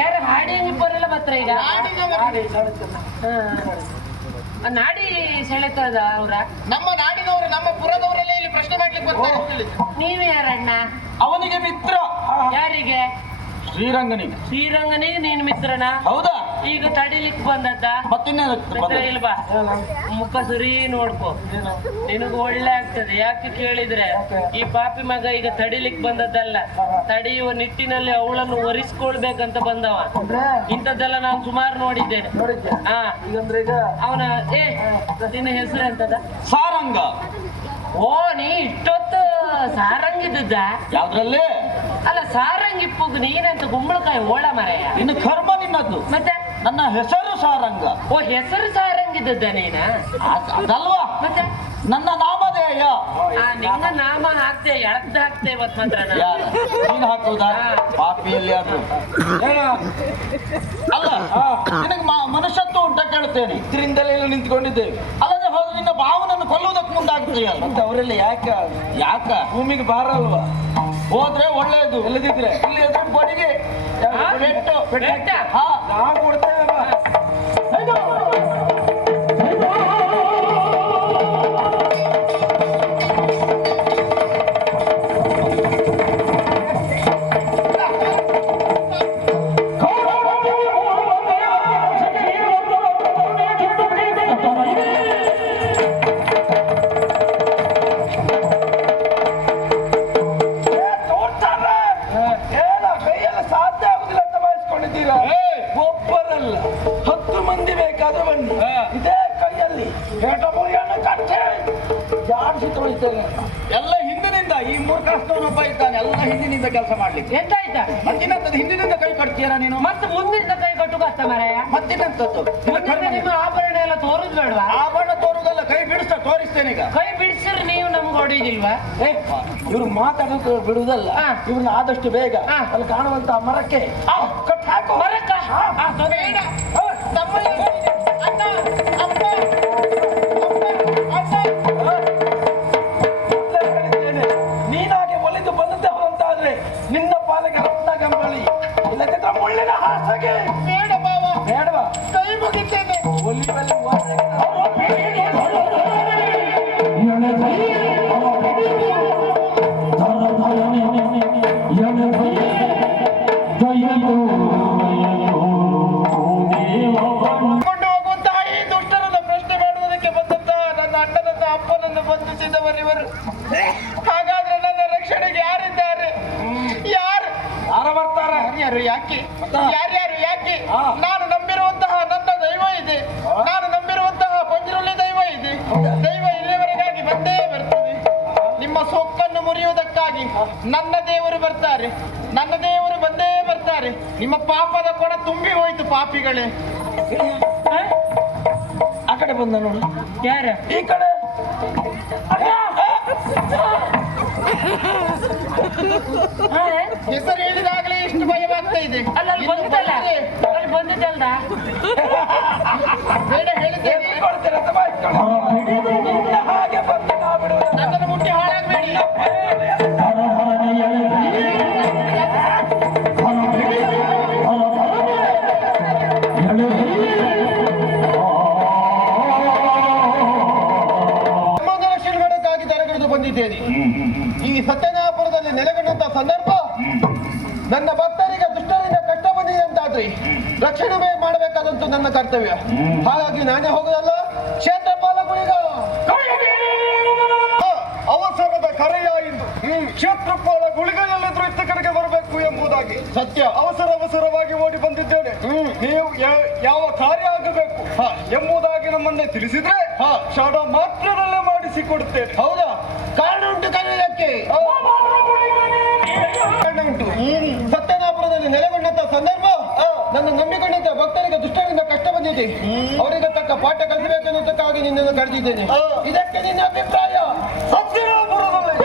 ಯಾರು ಹಾಡಿ ಇಬ್ಬರೆಲ್ಲ ಬರ್ತಾರೆ ಈಗ? ನಾಡಿನವರು. ನಾಡಿ ಸೆಳೆತದ ಅವ್ರ? ನಮ್ಮ ನಾಡಿನವರು, ನಮ್ಮ ಪುರದವರೆಲ್ಲ ಇಲ್ಲಿ ಪ್ರಶ್ನೆ ಮಾಡ್ಲಿಕ್ಕೆ ಬರ್ತಾರೆ ಅಂತ ಹೇಳಿದ್ರು. ನೀವೇ ಯಾರಣ್ಣ? ಅವನಿಗೆ ಮಿತ್ರ ಯಾರಿಗೆ? ಶ್ರೀರಂಗನಿಗೆ. ಶ್ರೀರಂಗನಿಗೆ ನೀನ್ ಮಿತ್ರನ? ಹೌದಾ? ಈಗ ತಡಿಲಿಕ್ ಬಂದದ್ದ? ಮಿತ್ರ ಇಲ್ವಾ? ಮುಖ ಸರಿ ನೋಡ್ಕೋ, ನಿನಗೆ ಒಳ್ಳೆ ಆಗ್ತದೆ. ಯಾಕೆ ಕೇಳಿದ್ರೆ ಈ ಪಾಪಿ ಮಗ ಈಗ ತಡಿಲಿಕ್ ಬಂದದ್ದಲ್ಲ, ತಡೆಯುವ ನಿಟ್ಟಿನಲ್ಲಿ ಅವಳನ್ನು ಒರಿಸ್ಕೊಳ್ಬೇಕಂತ ಬಂದವ. ಇಂಥದ್ದೆಲ್ಲ ನಾನು ಸುಮಾರು ನೋಡಿದ್ದೇನೆ. ಹಾ, ಅವನ ನಿನ್ನ ಹೆಸರು ಎಂತದ? ಸಾರಂಗ. ಓ, ನೀ ಇಷ್ಟೊತ್ತು ಸಾರಂಗಿದ್ದ? ಯಾವ್ದ್ರಲ್ಲಿ? ಅಲ್ಲ, ಸಾರಂಗಿಪ್ಪುಗ್ ನೀನಂತ ಗುಂಬಳಕಾಯಿ ಓಳ ಮರೆಯ. ಇನ್ನು ಕರ್ಮ ನಿನ್ನದ್ದು. ಮತ್ತೆ ನನ್ನ ಹೆಸರು ಸಾರಂಗ. ಓ, ಹೆಸರು ಸಾರಂಗಿದ್ದ ನೀನ? ಅದಲ್ವಾ? ಮತ್ತೆ ನನ್ನ ನಾಮಧೇಯ. ನಿನ್ನ ನಾಮ ಹಾಕ್ತೆ, ಎಳದ್ ಹಾಕ್ತೆ ಇವತ್ ಮಾತ್ರ ನಾನು. ಯಾರು? ನೀನು ಹಾಕುವುದಾ? ಪಾಪಿಯಲ್ಲಿ ಅದು ಅಲ್ಲ. ನಿನಗೆ ಮನುಷ್ಯ ಮಾಡ್ತೇನೆ. ಇದರಿಂದಲೇ ಇಲ್ಲಿ ನಿಂತ್ಕೊಂಡಿದ್ದೇವೆ. ಅಲ್ಲದೆ ಹೋದ್ರೆ ನಿನ್ನ ಭಾವನನ್ನು ಕೊಲ್ಲುವುದಕ್ಕೆ ಮುಂದಾಗ್ತೀಯಲ್ಲ. ಮತ್ತೆ ಅವರೆಲ್ಲ ಯಾಕ ಭೂಮಿಗೆ ಭಾರ ಅಲ್ವಾ? ಹೋದ್ರೆ ಒಳ್ಳೆಯದು. ಇಲ್ಲದಿದ್ರೆ ಇಲ್ಲಿ ಎದುರು ಬಡಿಗೆ ಬೆಟ್ಟ. ನಾವು ಕೊಡ್ತೇವೆ ಬಾ. ಒಬ್ಬರಲ್ಲ 10 ಮಂದಿ ಬೇಕಾದ್ರೆ ಬನ್ನಿ. ಇದೇ ಕೈಯಲ್ಲಿ ಹೇಟಮುರಿಯನ್ನು ಕಟ್ಟೆ ಜಾಡಿಸಿ ತೊಳಿತೇನೆ. ಎಲ್ಲ ಹಿಂದಿನಿಂದ ಈ ಮೂರ್ಖನೊಬ್ಬ ಇದ್ದಾನೆ. ಎಲ್ಲ ಹಿಂದಿನಿಂದ ಕೆಲಸ ಮಾಡ್ಲಿಕ್ಕೆ ಎಂತಾಯ್ತಾ? ಮತ್ತಿನಂತದ್ದು ಹಿಂದಿನಿಂದ ಕೈ ಕಟ್ತೀರಾ ನೀನು? ಮತ್ತೆ ಮುಂದಿನ ಕೈ ಕಟ್ಟು ಕಷ್ಟ ಮಾರಾಯ. ಮತ್ತಿನಂತದ್ದು ನಿಮ್ಮ ಆಭರಣ ಎಲ್ಲ ತೋರುದು ಬೇಡವಾ? ಆಭರಣ ತೋರುದಲ್ಲ, ಕೈ ಬಿಡಿಸ್ತಾ ತೋರಿಸ್ತೇನೆ ಈಗ. ಕೈ ಬಿಡಿಸಿದ್ರೆ ನೀವು ನಮ್ಗೆ ಹೊಡೆಯುದಿಲ್ವಾ? ಇವ್ರು ಮಾತಾಡೋದು ಬಿಡುವುದಲ್ಲ. ಇವ್ರನ್ನ ಆದಷ್ಟು ಬೇಗ ಅಲ್ಲಿ ಕಾಣುವಂತ ಮರಕ್ಕೆ ಕಟ್ ಹಾಕು. ಮರಕ್ಕ? ಬೇಡ. ತಮ್ಮಯ್ಯ ಹೇಳಿದೆ. ಅಣ್ಣ, ಅಪ್ಪ, ಹೇಳಿದ್ದೇನೆ, ನೀನಾಗೆ ಒಲಿದು ಬಂದದ್ದೇ ಅಂತಾದ್ರೆ ನಿನ್ನ ಪಾಲಿಗೆ ರತ್ನ ಗಂಬಳಿ, ಇಲ್ಲದಿದ್ರೆ ಮುಳ್ಳಿನ ಹಾಸಿಗೆ. ಬೇಡ ಬಾವ, ಬೇಡವಾ? ಕೈ ಮುಗಿತೇನೆ. ಒಲಿಯುವಲ್ಲಿ ಕೊಂಡು ಹೋಗುವಂತಹ ಈ ದುಷ್ಟರನ್ನು ಪ್ರಶ್ನೆ ಮಾಡುವುದಕ್ಕೆ ಬಂದಂತಹ ನನ್ನ ಅಣ್ಣನನ್ನ ಅಪ್ಪನನ್ನು ಬಂಧಿಸಿದವರಿವರು. ಹಾಗಾದ್ರೆ ನನ್ನ ರಕ್ಷಣೆಗೆ ಯಾರಿದ್ದಾರೆ? ಯಾರು ಬರ್ತಾರೆ? ಯಾರ್ಯಾರು ಯಾಕೆ? ಯಾರ್ಯಾರು ಯಾಕೆ? ನಾನು ನಂಬಿರುವಂತಹ ನನ್ನ ದೈವ ಇದೆ. ನಾನು ನಂಬಿರುವಂತಹ ಪಂಜುರುಳಿ ದೈವ ಇದೆ. ದೈವ ಇಲ್ಲಿವರೆಗಾಗಿ ಬಂದೇ ಬರ್ತದೆ. ನಿಮ್ಮ ಸೊಕ್ಕನ್ನು ಮುರಿಯುವುದಕ್ಕಾಗಿ ನನ್ನ ದೇವರು ಬರ್ತಾರೆ. ನನ್ನ ದೇವರು ಬಂದೇ ಬರ್ತಾರೆ. ನಿಮ್ಮ ಪಾಪದ ಕೊಡ ತುಂಬಿ ಹೋಯ್ತು ಪಾಪಿಗಳೇ. ಆ ಕಡೆ ಬಂದ ನೋಡು. ಯಾರ? ಈ ಕಡೆ. ಹೆಸರು ಹೇಳಿದಾಗಲೇ ಇಷ್ಟು ಭಯವಾಗ್ತಾ ಇದೆ. ಅಲ್ಲ ಅಲ್ಲಿ ಬಂದಿದ್ದಲ್ಲ, ಅಲ್ಲಿ ಬಂದಿದ್ದಲ್ದ? ಬೇಡ ಹೇಳಿದ್ದೇನೆ. ಕೊಡ್ತೇನೆ ಅಂತ ಬಾಯ್ಕೊಂಡು. ಹಾಗೆ ಬಂದು ನಾವು ಬಿಡುವುದಿಲ್ಲ. ನನ್ನನ್ನು ಮುಟ್ಟಿ ಹಾಳಾಗಬೇಡಿ. ರಕ್ಷಣೆ ಮಾಡೋಕ್ಕಾಗಿ ತಲೆಗೆಳೆದು ಬಂದಿದ್ದೇನೆ. ಈ ಸತ್ಯನಾಪುರದಲ್ಲಿ ನೆಲೆಗೊಂಡಂತ ಸಂದರ್ಭ ನನ್ನ ಭಕ್ತರಿಗೆ ದುಷ್ಟರಿಂದ ಕಷ್ಟ ಬಂದಿದೆ ಅಂತಾದ್ರೆ ರಕ್ಷಣೆ ಮಾಡಬೇಕಾದಂತೂ ನನ್ನ ಕರ್ತವ್ಯ. ಹಾಗಾಗಿ ನಾನೇ ಹೋಗುದಲ್ಲ, ಕ್ಷೇತ್ರ ಪಾಲಕರಿಗೆ ಅವಸರದ ಕರೆಯ ಇಂದು ಕ್ಷೇತ್ರಪಾಲ ಗುಳಿಗೆಯಲ್ಲಿದ್ರು ಇತ್ತ ಕಡೆಗೆ ಬರಬೇಕು ಎಂಬುದಾಗಿ ಸತ್ಯ. ಅವಸರವಾಗಿ ಓಡಿ ಬಂದಿದ್ದೇನೆ. ನೀವು ಯಾವ ಕಾರ್ಯ ಆಗಬೇಕು ಎಂಬುದಾಗಿ ನಮ್ಮನ್ನೇ ತಿಳಿಸಿದ್ರೆ ಕ್ಷಣ ಮಾತ್ರದಲ್ಲೇ ಮಾಡಿಸಿಕೊಡುತ್ತೇನೆ. ಹೌದಾ? ಕಾರಣ ಉಂಟು ಕರೆಯುವುದಕ್ಕೆ. ಕಾರಣ ಉಂಟು. ಸತ್ಯನಾಪುರದಲ್ಲಿ ನೆಲೆಗೊಂಡಂತ ಸಂದರ್ಭ ನನ್ನ ನಂಬಿಕೊಂಡಂತ ಭಕ್ತರಿಗೆ ದುಷ್ಟರಿಂದ ಕಷ್ಟ ಬಂದಿದೆ. ಅವರಿಗೆ ತಕ್ಕ ಪಾಠ ಕಲಿಸಬೇಕೆನ್ನುವುದಕ್ಕಾಗಿ ನಿನ್ನನ್ನು ಕರೆದಿದ್ದೇನೆ. ಇದಕ್ಕೆ ನಿನ್ನ ಅಭಿಪ್ರಾಯ? ಸತ್ಯನಾಪುರದಲ್ಲಿ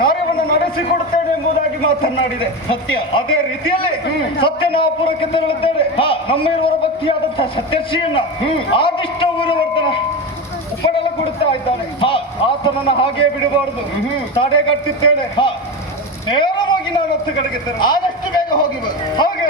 ಕಾರ್ಯವನ್ನು ನಡೆಸಿಕೊಡುತ್ತೇನೆ ಎಂಬುದಾಗಿ ಮಾತನಾಡಿದೆ. ಸತ್ಯ. ಅದೇ ರೀತಿಯಲ್ಲಿ ಸತ್ಯನಾಪುರಕ್ಕೆ ತೆರಳುತ್ತೇನೆ. ನಮ್ಮಿರುವರ ಭಕ್ತಿಯಾದಂತಹ ಸತ್ಯಶ್ರೀಯನ್ನ ಆದಿಷ್ಟ ಊರವರ್ಧನ ಉಪಡಲ ಕೊಡುತ್ತಾ ಇದ್ದಾನೆ. ಆತನನ್ನು ಹಾಗೆ ಬಿಡಬಾರದು, ತಡೆಗಟ್ಟುತ್ತೇನೆ. ನೇರವಾಗಿ ನಾನು ಹತ್ತು ಕಡೆಗೆ ಆದಷ್ಟು ಬೇಗ ಹೋಗಿ ಹಾಗೆ